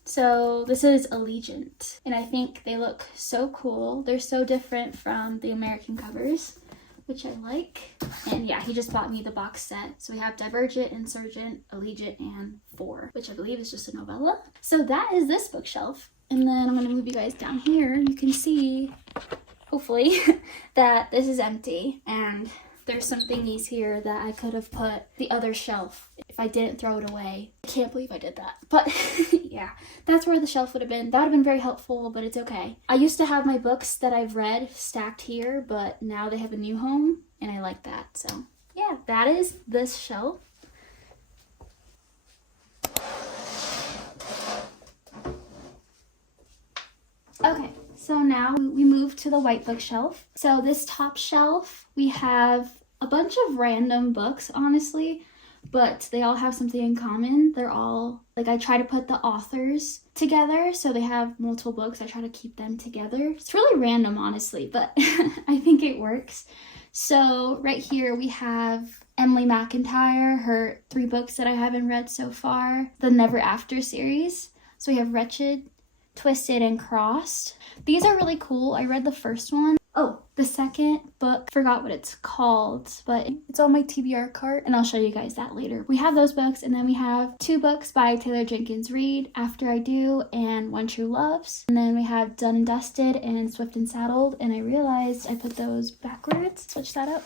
So this is Allegiant, and I think they look so cool. They're so different from the American covers, which I like. And yeah, he just bought me the box set. So we have Divergent, Insurgent, Allegiant, and 4, which I believe is just a novella. So that is this bookshelf. And then I'm gonna move you guys down here. You can see, hopefully, that this is empty. And there's some thingies here that I could have put the other shelf if I didn't throw it away. I can't believe I did that. But yeah, that's where the shelf would have been. That would have been very helpful, but it's okay. I used to have my books that I've read stacked here, but now they have a new home. and I like that. So yeah, that is this shelf. Okay, so now we move to the white bookshelf. So this top shelf, we have a bunch of random books, honestly, but they all have something in common. They're all, like, I try to put the authors together, so they have multiple books. I try to keep them together. It's really random, honestly, but I think it works. So right here we have Emily McIntyre, her 3 books that I haven't read so far, the Never After series. So we have Wretched, Twisted, and Crossed. These are really cool. I read the first one. Oh, the second book, forgot what it's called, but it's on my TBR cart, and I'll show you guys that later. We have those books, and then we have 2 books by Taylor Jenkins Reid, After I Do and One True Loves. And then we have Done and Dusted and Swift and Saddled, and I realized I put those backwards. Switch that up.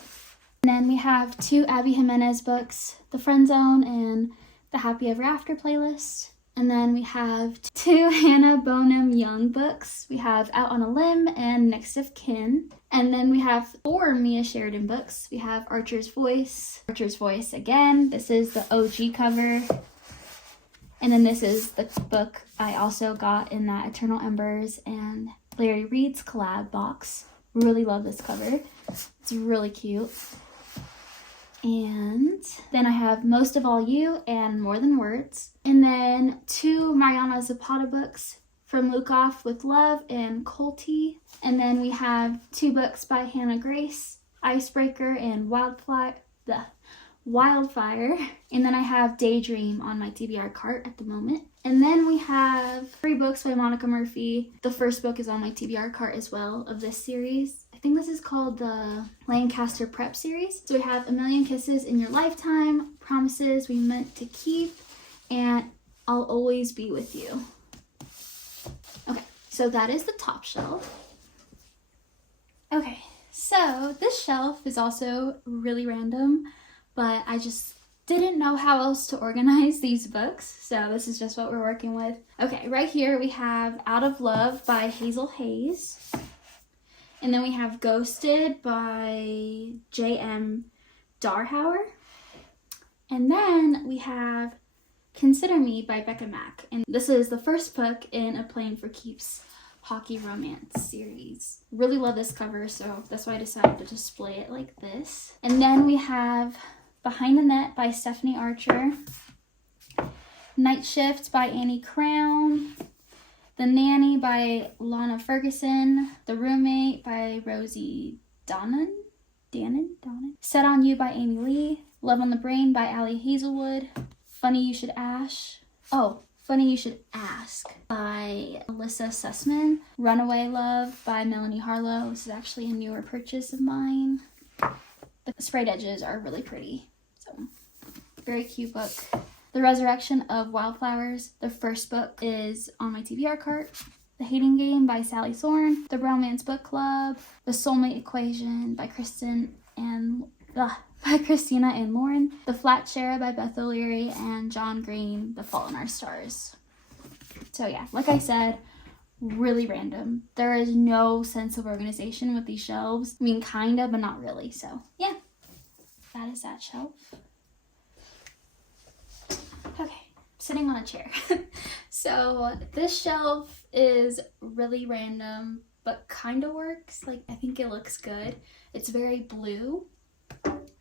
And then we have 2 Abby Jimenez books, The Friend Zone and The Happy Ever After playlist. And then we have 2 Hannah Bonham Young books. We have Out on a Limb and Next of Kin. And then we have 4 Mia Sheridan books. We have Archer's Voice again. This is the OG cover. And then this is the book I also got in that Eternal Embers and Larry Reed's collab box. Really love this cover. It's really cute. And then I have Most of All You and More Than Words. And then 2 Mariana Zapata books, From Lukoff with Love and Colty. And then we have 2 books by Hannah Grace, Icebreaker and Wildfire. And then I have Daydream on my TBR cart at the moment. And then we have 3 books by Monica Murphy. The first book is on my TBR cart as well of this series. I think this is called the Lancaster Prep series. So we have A Million Kisses in Your Lifetime, Promises We Meant to Keep, and I'll Always Be With You. Okay, so that is the top shelf. Okay, so this shelf is also really random, but I just didn't know how else to organize these books, so this is just what we're working with. Okay, right here we have Out of Love by Hazel Hayes. And then we have Ghosted by J.M. Darhauer. And then we have Consider Me by Becca Mack. And this is the first book in a Playing for Keeps hockey romance series. Really love this cover, so that's why I decided to display it like this. And then we have Behind the Net by Stephanie Archer. Night Shift by Annie Crown. The Nanny by Lana Ferguson. The Roommate by Rosie Donnan. Set on You by Amy Lee. Love on the Brain by Allie Hazelwood. Funny You Should Ask by Alyssa Sussman. Runaway Love by Melanie Harlow. This is actually a newer purchase of mine. The sprayed edges are really pretty. So, very cute book. The Resurrection of Wildflowers. The first book is on my TBR cart. The Hating Game by Sally Thorne. The Romance Book Club. The Soulmate Equation by Christina and Lauren. The Flat Share by Beth O'Leary and John Green. The Fault in Our Stars. So yeah, like I said, really random. There is no sense of organization with these shelves. I mean, kind of, but not really. So yeah, that is that shelf. Okay, sitting on a chair. So this shelf is really random, but kind of works. Like, I think it looks good. It's very blue.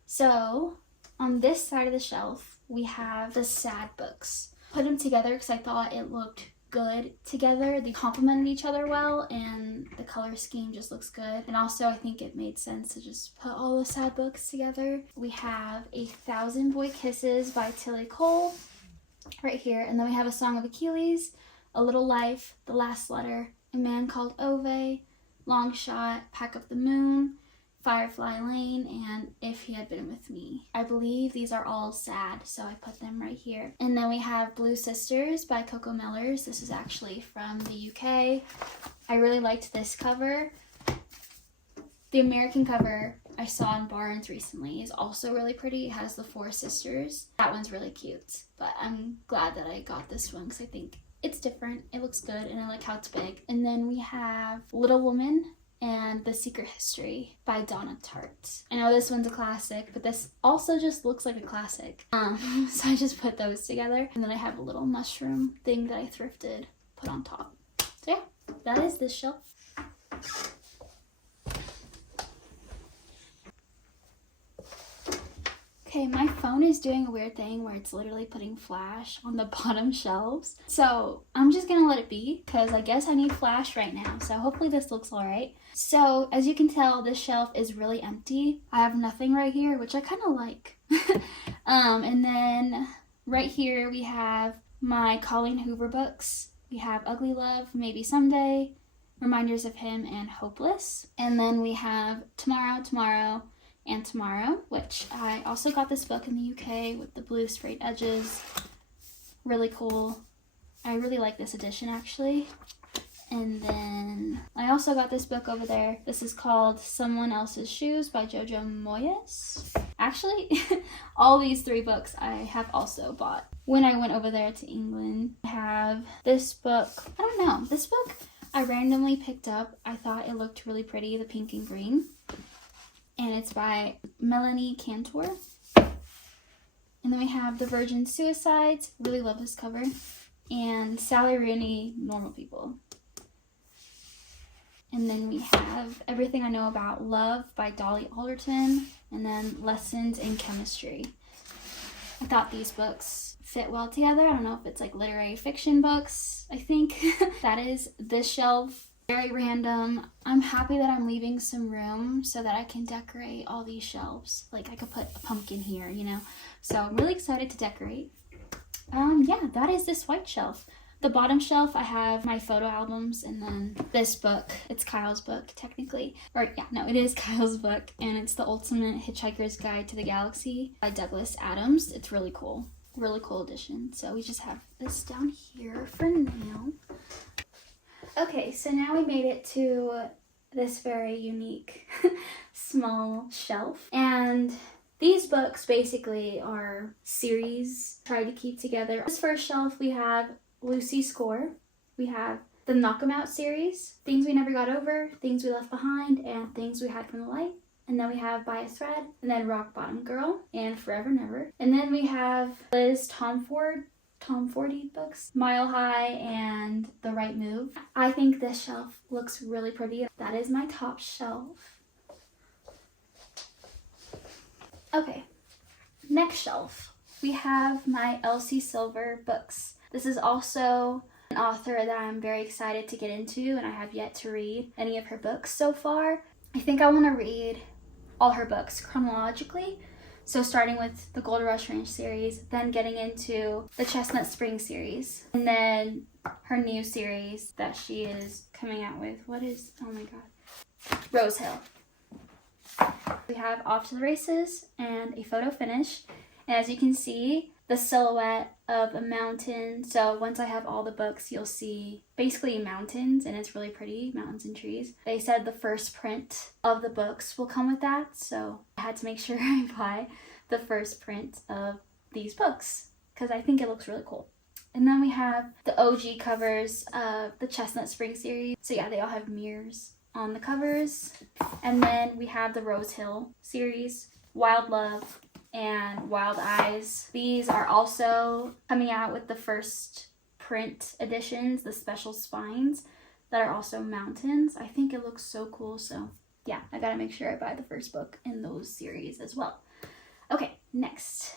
So on this side of the shelf, we have the sad books. Put them together because I thought it looked good together. They complemented each other well, and the color scheme just looks good. And also, I think it made sense to just put all the sad books together. We have A Thousand Boy Kisses by Tilly Cole right here. And then we have A Song of Achilles, A Little Life, The Last Letter, A Man Called Ove, Long Shot, Pack Up the Moon, Firefly Lane, and If He Had Been With Me. I believe these are all sad, so I put them right here. And then we have Blue Sisters by Coco Mellors. This is actually from the UK. I really liked this cover. The American cover I saw in Barnes recently is also really pretty. It has the 4 sisters. That one's really cute, but I'm glad that I got this one because I think it's different. It looks good, and I like how it's big. And then we have Little Woman and The Secret History by Donna Tartt. I know this one's a classic, but this also just looks like a classic. So I just put those together, and then I have a little mushroom thing that I thrifted put on top. So yeah, that is this shelf. Okay, my phone is doing a weird thing where it's literally putting flash on the bottom shelves. So I'm just gonna let it be because I guess I need flash right now. So hopefully this looks all right. So as you can tell, this shelf is really empty. I have nothing right here, which I kind of like. And then right here we have my Colleen Hoover books. We have Ugly Love, Maybe Someday, Reminders of Him, and Hopeless. And then we have Tomorrow, Tomorrow, and Tomorrow, which I also got this book in the UK with the blue sprayed edges. Really cool. I really like this edition actually. And then I also got this book over there. This is called Someone Else's Shoes by Jojo Moyes. Actually, all these 3 books I have also bought when I went over there to England. I have this book. I don't know. This book I randomly picked up. I thought it looked really pretty, the pink and green. And it's by Melanie Cantor. And then we have The Virgin Suicides. Really love this cover. And Sally Rooney, Normal People. And then we have Everything I Know About Love by Dolly Alderton. And then Lessons in Chemistry. I thought these books fit well together. I don't know if it's like literary fiction books, I think. That is this shelf. Very random. I'm happy that I'm leaving some room so that I can decorate all these shelves. Like I could put a pumpkin here, you know. So I'm really excited to decorate. Yeah, that is this white shelf. The bottom shelf, I have my photo albums, and then this book. It's Kyle's book, technically. Or yeah, no, it is Kyle's book, and it's The Ultimate Hitchhiker's Guide to the Galaxy by Douglas Adams. It's really cool. Really cool edition. So we just have this down here for now. Okay, so now we made it to this very unique small shelf. And these books basically are series tried to keep together. This first shelf we have Lucy Score. We have the Knock 'Em Out series, Things We Never Got Over, Things We Left Behind, and Things We Hide from the Light. And then we have By a Thread, and then Rock Bottom Girl, and Forever Never. And then we have Liz Tomfordy books, Mile High and The Right Move. I think this shelf looks really pretty. That is my top shelf. Okay, next shelf. We have my Elsie Silver books. This is also an author that I'm very excited to get into, and I have yet to read any of her books so far. I think I want to read all her books chronologically. So starting with the Gold Rush Ranch series, then getting into the Chestnut Springs series, and then her new series that she is coming out with. What is, oh my god, Rose Hill. We have Off to the Races and a photo finish. And as you can see, the silhouette of a mountain. So once I have all the books, you'll see basically mountains, and it's really pretty, mountains and trees. They said the first print of the books will come with that, so I had to make sure I buy the first print of these books because I think it looks really cool. And then we have the OG covers of the Chestnut Spring series. So yeah, they all have mirrors on the covers. And then we have the Rose Hill series, Wild Love, and Wild Eyes. These are also coming out with the first print editions, the special spines that are also mountains. I think it looks so cool, so yeah, I gotta make sure I buy the first book in those series as well. Okay, next.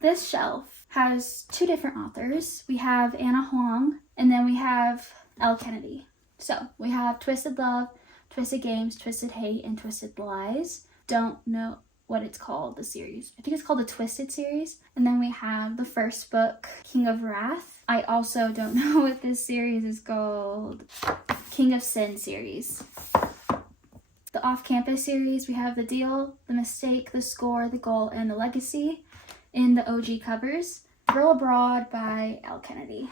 This shelf has 2 different authors. We have Anna Huang, and then we have Elle Kennedy. So we have Twisted Love, Twisted Games, Twisted Hate, and Twisted Lies. Don't know what it's called, the series. I think it's called the Twisted series. And then we have the first book, King of Wrath. I also don't know what this series is called. King of Sin series. The Off-Campus series, we have The Deal, The Mistake, The Score, The Goal, and The Legacy in the OG covers. Girl Abroad by Elle Kennedy.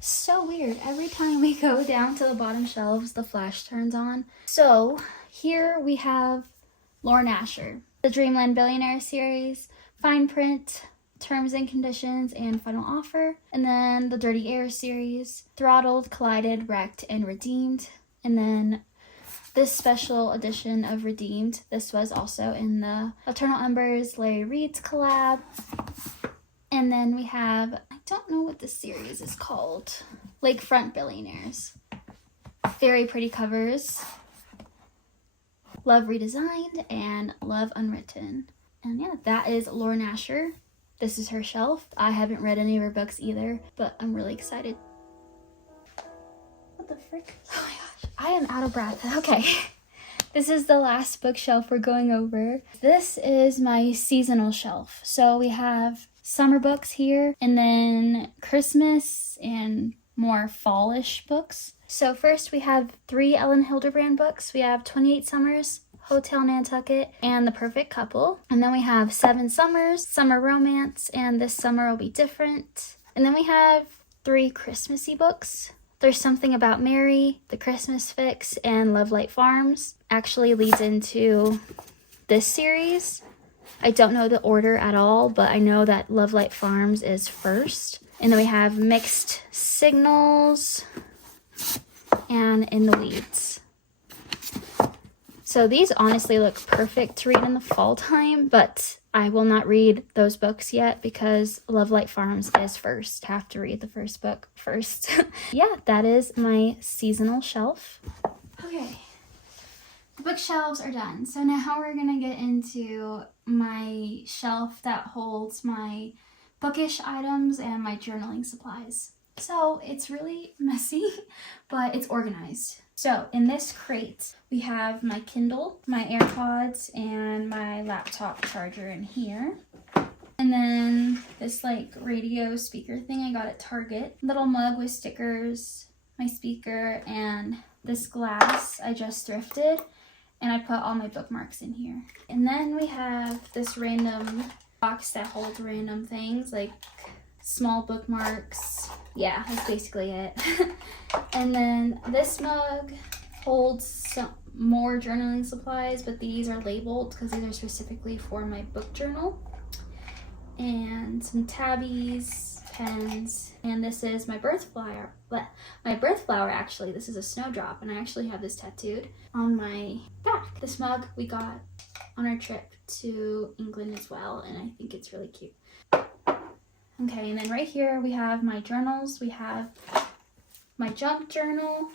So weird. Every time we go down to the bottom shelves, the flash turns on. So here we have Lauren Asher, the Dreamland Billionaire series, Fine Print, Terms and Conditions, and Final Offer. And then the Dirty Air series, Throttled, Collided, Wrecked, and Redeemed. And then this special edition of Redeemed, this was also in the Eternal Embers Larry Reed's collab. And then we have, I don't know what this series is called, Lakefront Billionaires. Very pretty covers. Love Redesigned and Love Unwritten. And yeah, that is Lauren Asher. This is her shelf. I haven't read any of her books either, but I'm really excited. What the frick? Oh my gosh, I am out of breath. Okay. This is the last bookshelf we're going over. This is my seasonal shelf. So we have summer books here, and then Christmas and more fallish books. So first we have 3 Ellen Hilderbrand books. We have 28 Summers, Hotel Nantucket, and The Perfect Couple. And then we have 7 Summers, Summer Romance, and This Summer Will Be Different. And then we have 3 Christmassy books. There's Something About Mary, The Christmas Fix, and Love Light Farms. Actually leads into this series. I don't know the order at all, but I know that Love Light Farms is first. And then we have Mixed Signals and In the Weeds. So these honestly look perfect to read in the fall time, but I will not read those books yet because Love Light Farms is first. Have to read the first book first. Yeah, that is my seasonal shelf. Okay, the bookshelves are done. So now we're gonna get into my shelf that holds my bookish items and my journaling supplies. So it's really messy, but it's organized. So in this crate, we have my Kindle, my AirPods, and my laptop charger in here. And then this like radio speaker thing I got at Target. Little mug with stickers, my speaker, and this glass I just thrifted. And I put all my bookmarks in here. And then we have this random box that holds random things like small bookmarks. Yeah, that's basically it. And then this mug holds some more journaling supplies, but these are labeled because these are specifically for my book journal. And some tabbies, pens, and this is my birth flower. My birth flower, actually, this is a snowdrop, and I actually have this tattooed on my back. This mug we got on our trip to England as well, and I think it's really cute. Okay, and then right here we have my journals. We have my junk journal.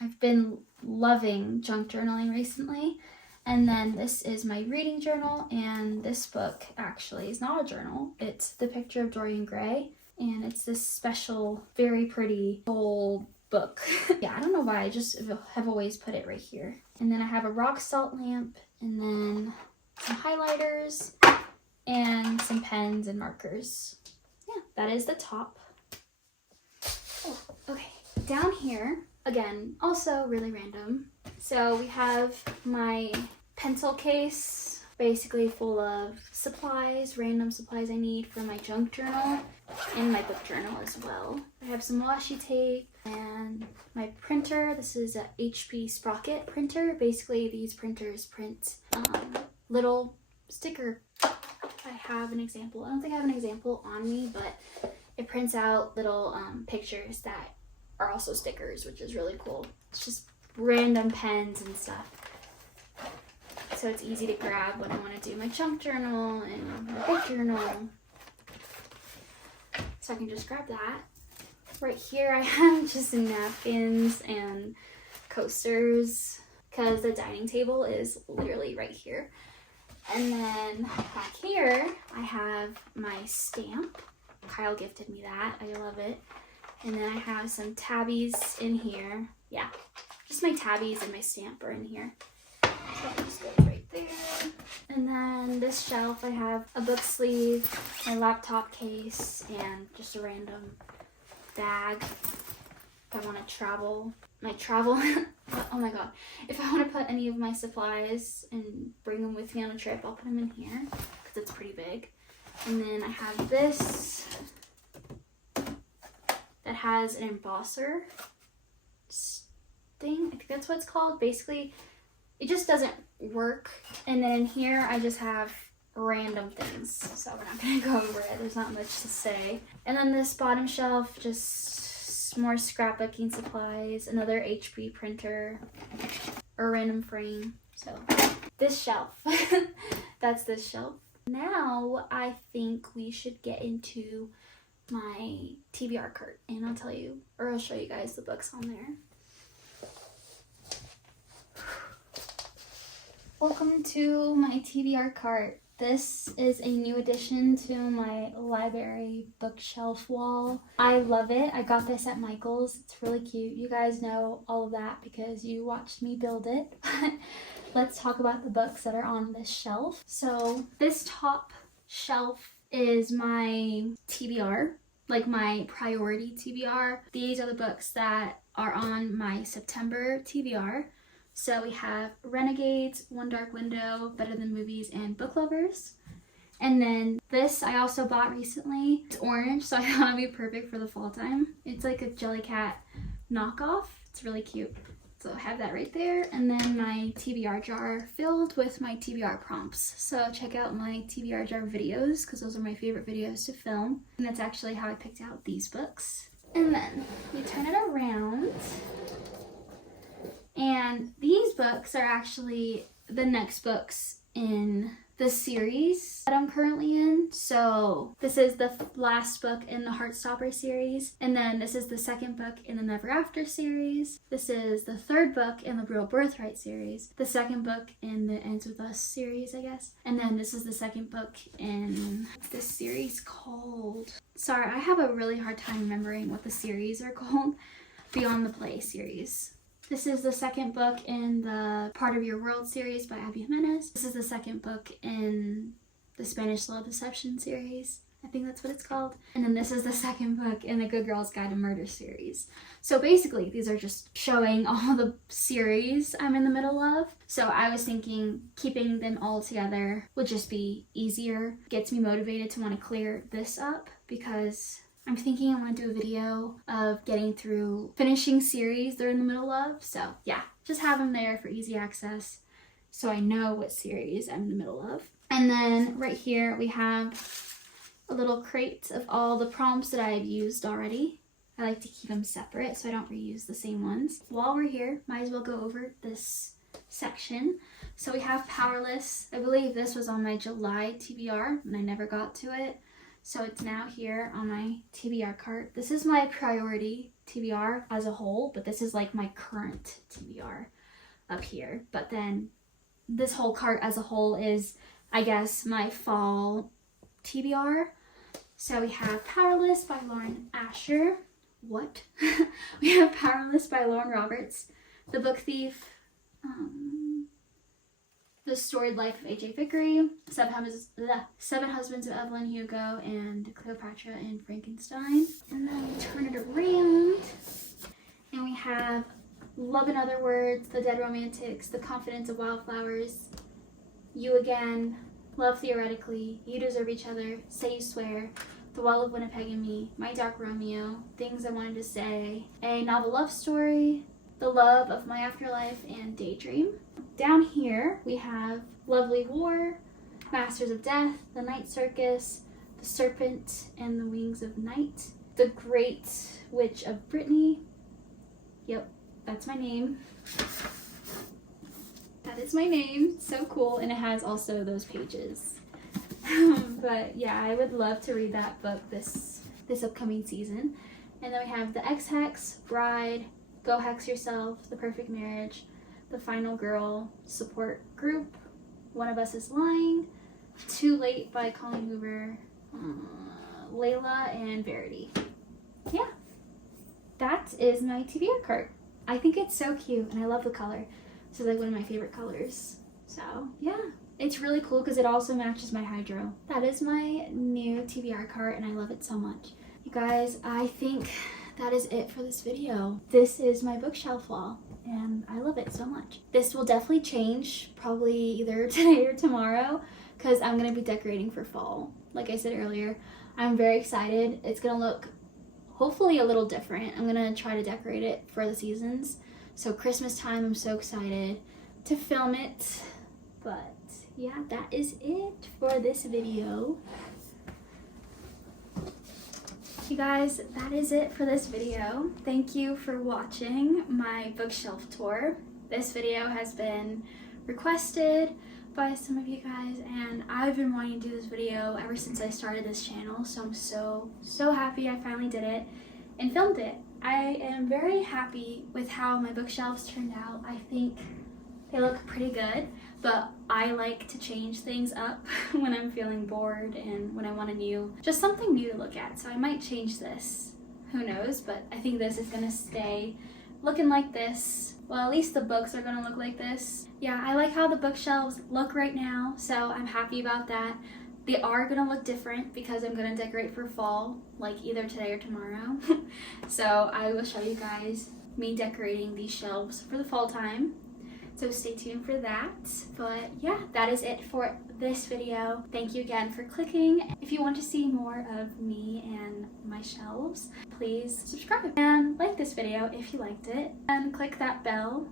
I've been loving junk journaling recently. And then this is my reading journal, and this book actually is not a journal. It's The Picture of Dorian Gray, and it's this special, very pretty whole book. Yeah, I don't know why, I just have always put it right here. And then I have a rock salt lamp, and then some highlighters, and some pens and markers. Yeah, that is the top. Oh, okay, down here, again, also really random. So we have my pencil case, basically full of supplies, random supplies I need for my junk journal and my book journal as well. I have some washi tape and my printer. This is a HP Sprocket printer. Basically, these printers print little sticker. I have an example. I don't think I have an example on me, but it prints out little pictures that are also stickers, which is really cool. It's just random pens and stuff. So it's easy to grab when I want to do my junk journal and my book journal. So I can just grab that. Right here I have just some napkins and coasters because the dining table is literally right here. And then back here I have my stamp. Kyle gifted me that. I love it. And then I have some tabbies in here. Yeah, just my tabbies and my stamp are in here. So that just goes right there. And then this shelf, I have a book sleeve, my laptop case, and just a random bag. If I want to travel, my travel, oh my god. If I want to put any of my supplies and bring them with me on a trip, I'll put them in here because it's pretty big. And then I have this that has an embosser thing. I think that's what it's called. Basically, it just doesn't work. And then in here, I just have random things, so we're not gonna go over it. There's not much to say. And then this bottom shelf, just more scrapbooking supplies, another HP printer, a random frame. So this shelf, that's this shelf. Now I think we should get into my TBR cart, and I'll tell you, or I'll show you guys the books on there. Welcome to my TBR cart. This is a new addition to my library bookshelf wall. I love it. I got this at Michael's. It's really cute. You guys know all of that because you watched me build it. Let's talk about the books that are on this shelf. So this top shelf is my TBR, like my priority TBR. These are the books that are on my September TBR. So we have Renegades, One Dark Window, Better Than Movies, and Book Lovers. And then this I also bought recently. It's orange, so I thought it'd be perfect for the fall time. It's like a Jellycat knockoff. It's really cute. So I have that right there. And then my TBR jar filled with my TBR prompts. So check out my TBR jar videos because those are my favorite videos to film. And that's actually how I picked out these books. And then we turn it around. And these books are actually the next books in the series that I'm currently in. So this is the last book in the Heartstopper series. And then this is the second book in the Never After series. This is the third book in the Real Birthright series. The second book in the Ends With Us series, I guess. And then this is the second book in, what's this series called? Sorry, I have a really hard time remembering what the series are called. Beyond the Play series. This is the second book in the Part of Your World series by Abby Jimenez. This is the second book in the Spanish Love Deception series. I think that's what it's called. And then this is the second book in the Good Girl's Guide to Murder series. So basically, these are just showing all the series I'm in the middle of. So I was thinking keeping them all together would just be easier. Gets me motivated to want to clear this up because I'm thinking I want to do a video of getting through finishing series they're in the middle of. So yeah, just have them there for easy access so I know what series I'm in the middle of. And then right here we have a little crate of all the prompts that I've used already. I like to keep them separate so I don't reuse the same ones. While we're here, might as well go over this section. So we have Powerless. I believe this was on my July TBR and I never got to it. So it's now here on my TBR cart. This is my priority TBR as a whole, but this is like my current TBR up here. But then this whole cart as a whole is, I guess, my fall TBR. So we have Powerless by Lauren Asher. What? We have Powerless by Lauren Roberts. The Book Thief. The Storied Life of A.J. Vickery, Seven Husbands of Evelyn Hugo, and Cleopatra and Frankenstein. And then we turn it around, and we have Love in Other Words, The Dead Romantics, The Confidence of Wildflowers, You Again, Love Theoretically, You Deserve Each Other, Say You Swear, The Well of Winnipeg and Me, My Dark Romeo, Things I Wanted to Say, A Novel Love Story, The Love of My Afterlife, and Daydream. Down here we have Lovely War, Masters of Death, The Night Circus, The Serpent and the Wings of Night, The Great Witch of Brittany. Yep, that's my name. That is my name. So cool. And it has also those pages. But yeah, I would love to read that book this upcoming season. And then we have The Ex-Hex, Bride, Go Hex Yourself, The Perfect Marriage, The Final Girl Support Group, One of Us is Lying, Too Late by Colleen Hoover, Layla, and Verity. Yeah, that is my TBR cart. I think it's so cute and I love the color. This is like one of my favorite colors. So yeah, it's really cool because it also matches my hydro. That is my new TBR cart and I love it so much. You guys, I think that is it for this video. This is my bookshelf wall and I love it so much. This will definitely change probably either today or tomorrow because I'm gonna be decorating for fall. Like I said earlier, I'm very excited. It's gonna look hopefully a little different. I'm gonna try to decorate it for the seasons. So Christmas time, I'm so excited to film it. But yeah, that is it for this video. You guys, that is it for this video. Thank you for watching my bookshelf tour. This video has been requested by some of you guys, and I've been wanting to do this video ever since I started this channel, so I'm so happy I finally did it and filmed it. I am very happy with how my bookshelves turned out. I think they look pretty good, but I like to change things up when I'm feeling bored and when I want just something new to look at. So I might change this, who knows, but I think this is gonna stay looking like this. Well, at least the books are gonna look like this. Yeah, I like how the bookshelves look right now, so I'm happy about that. They are gonna look different because I'm gonna decorate for fall, like either today or tomorrow. So I will show you guys me decorating these shelves for the fall time. So stay tuned for that. But yeah, that is it for this video. Thank you again for clicking. If you want to see more of me and my shelves, please subscribe and like this video if you liked it, and click that bell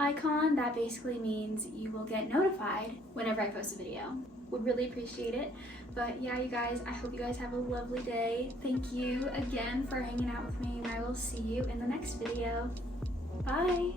icon. That basically means you will get notified whenever I post a video. Would really appreciate it. But yeah, you guys, I hope you guys have a lovely day. Thank you again for hanging out with me, and I will see you in the next video. Bye.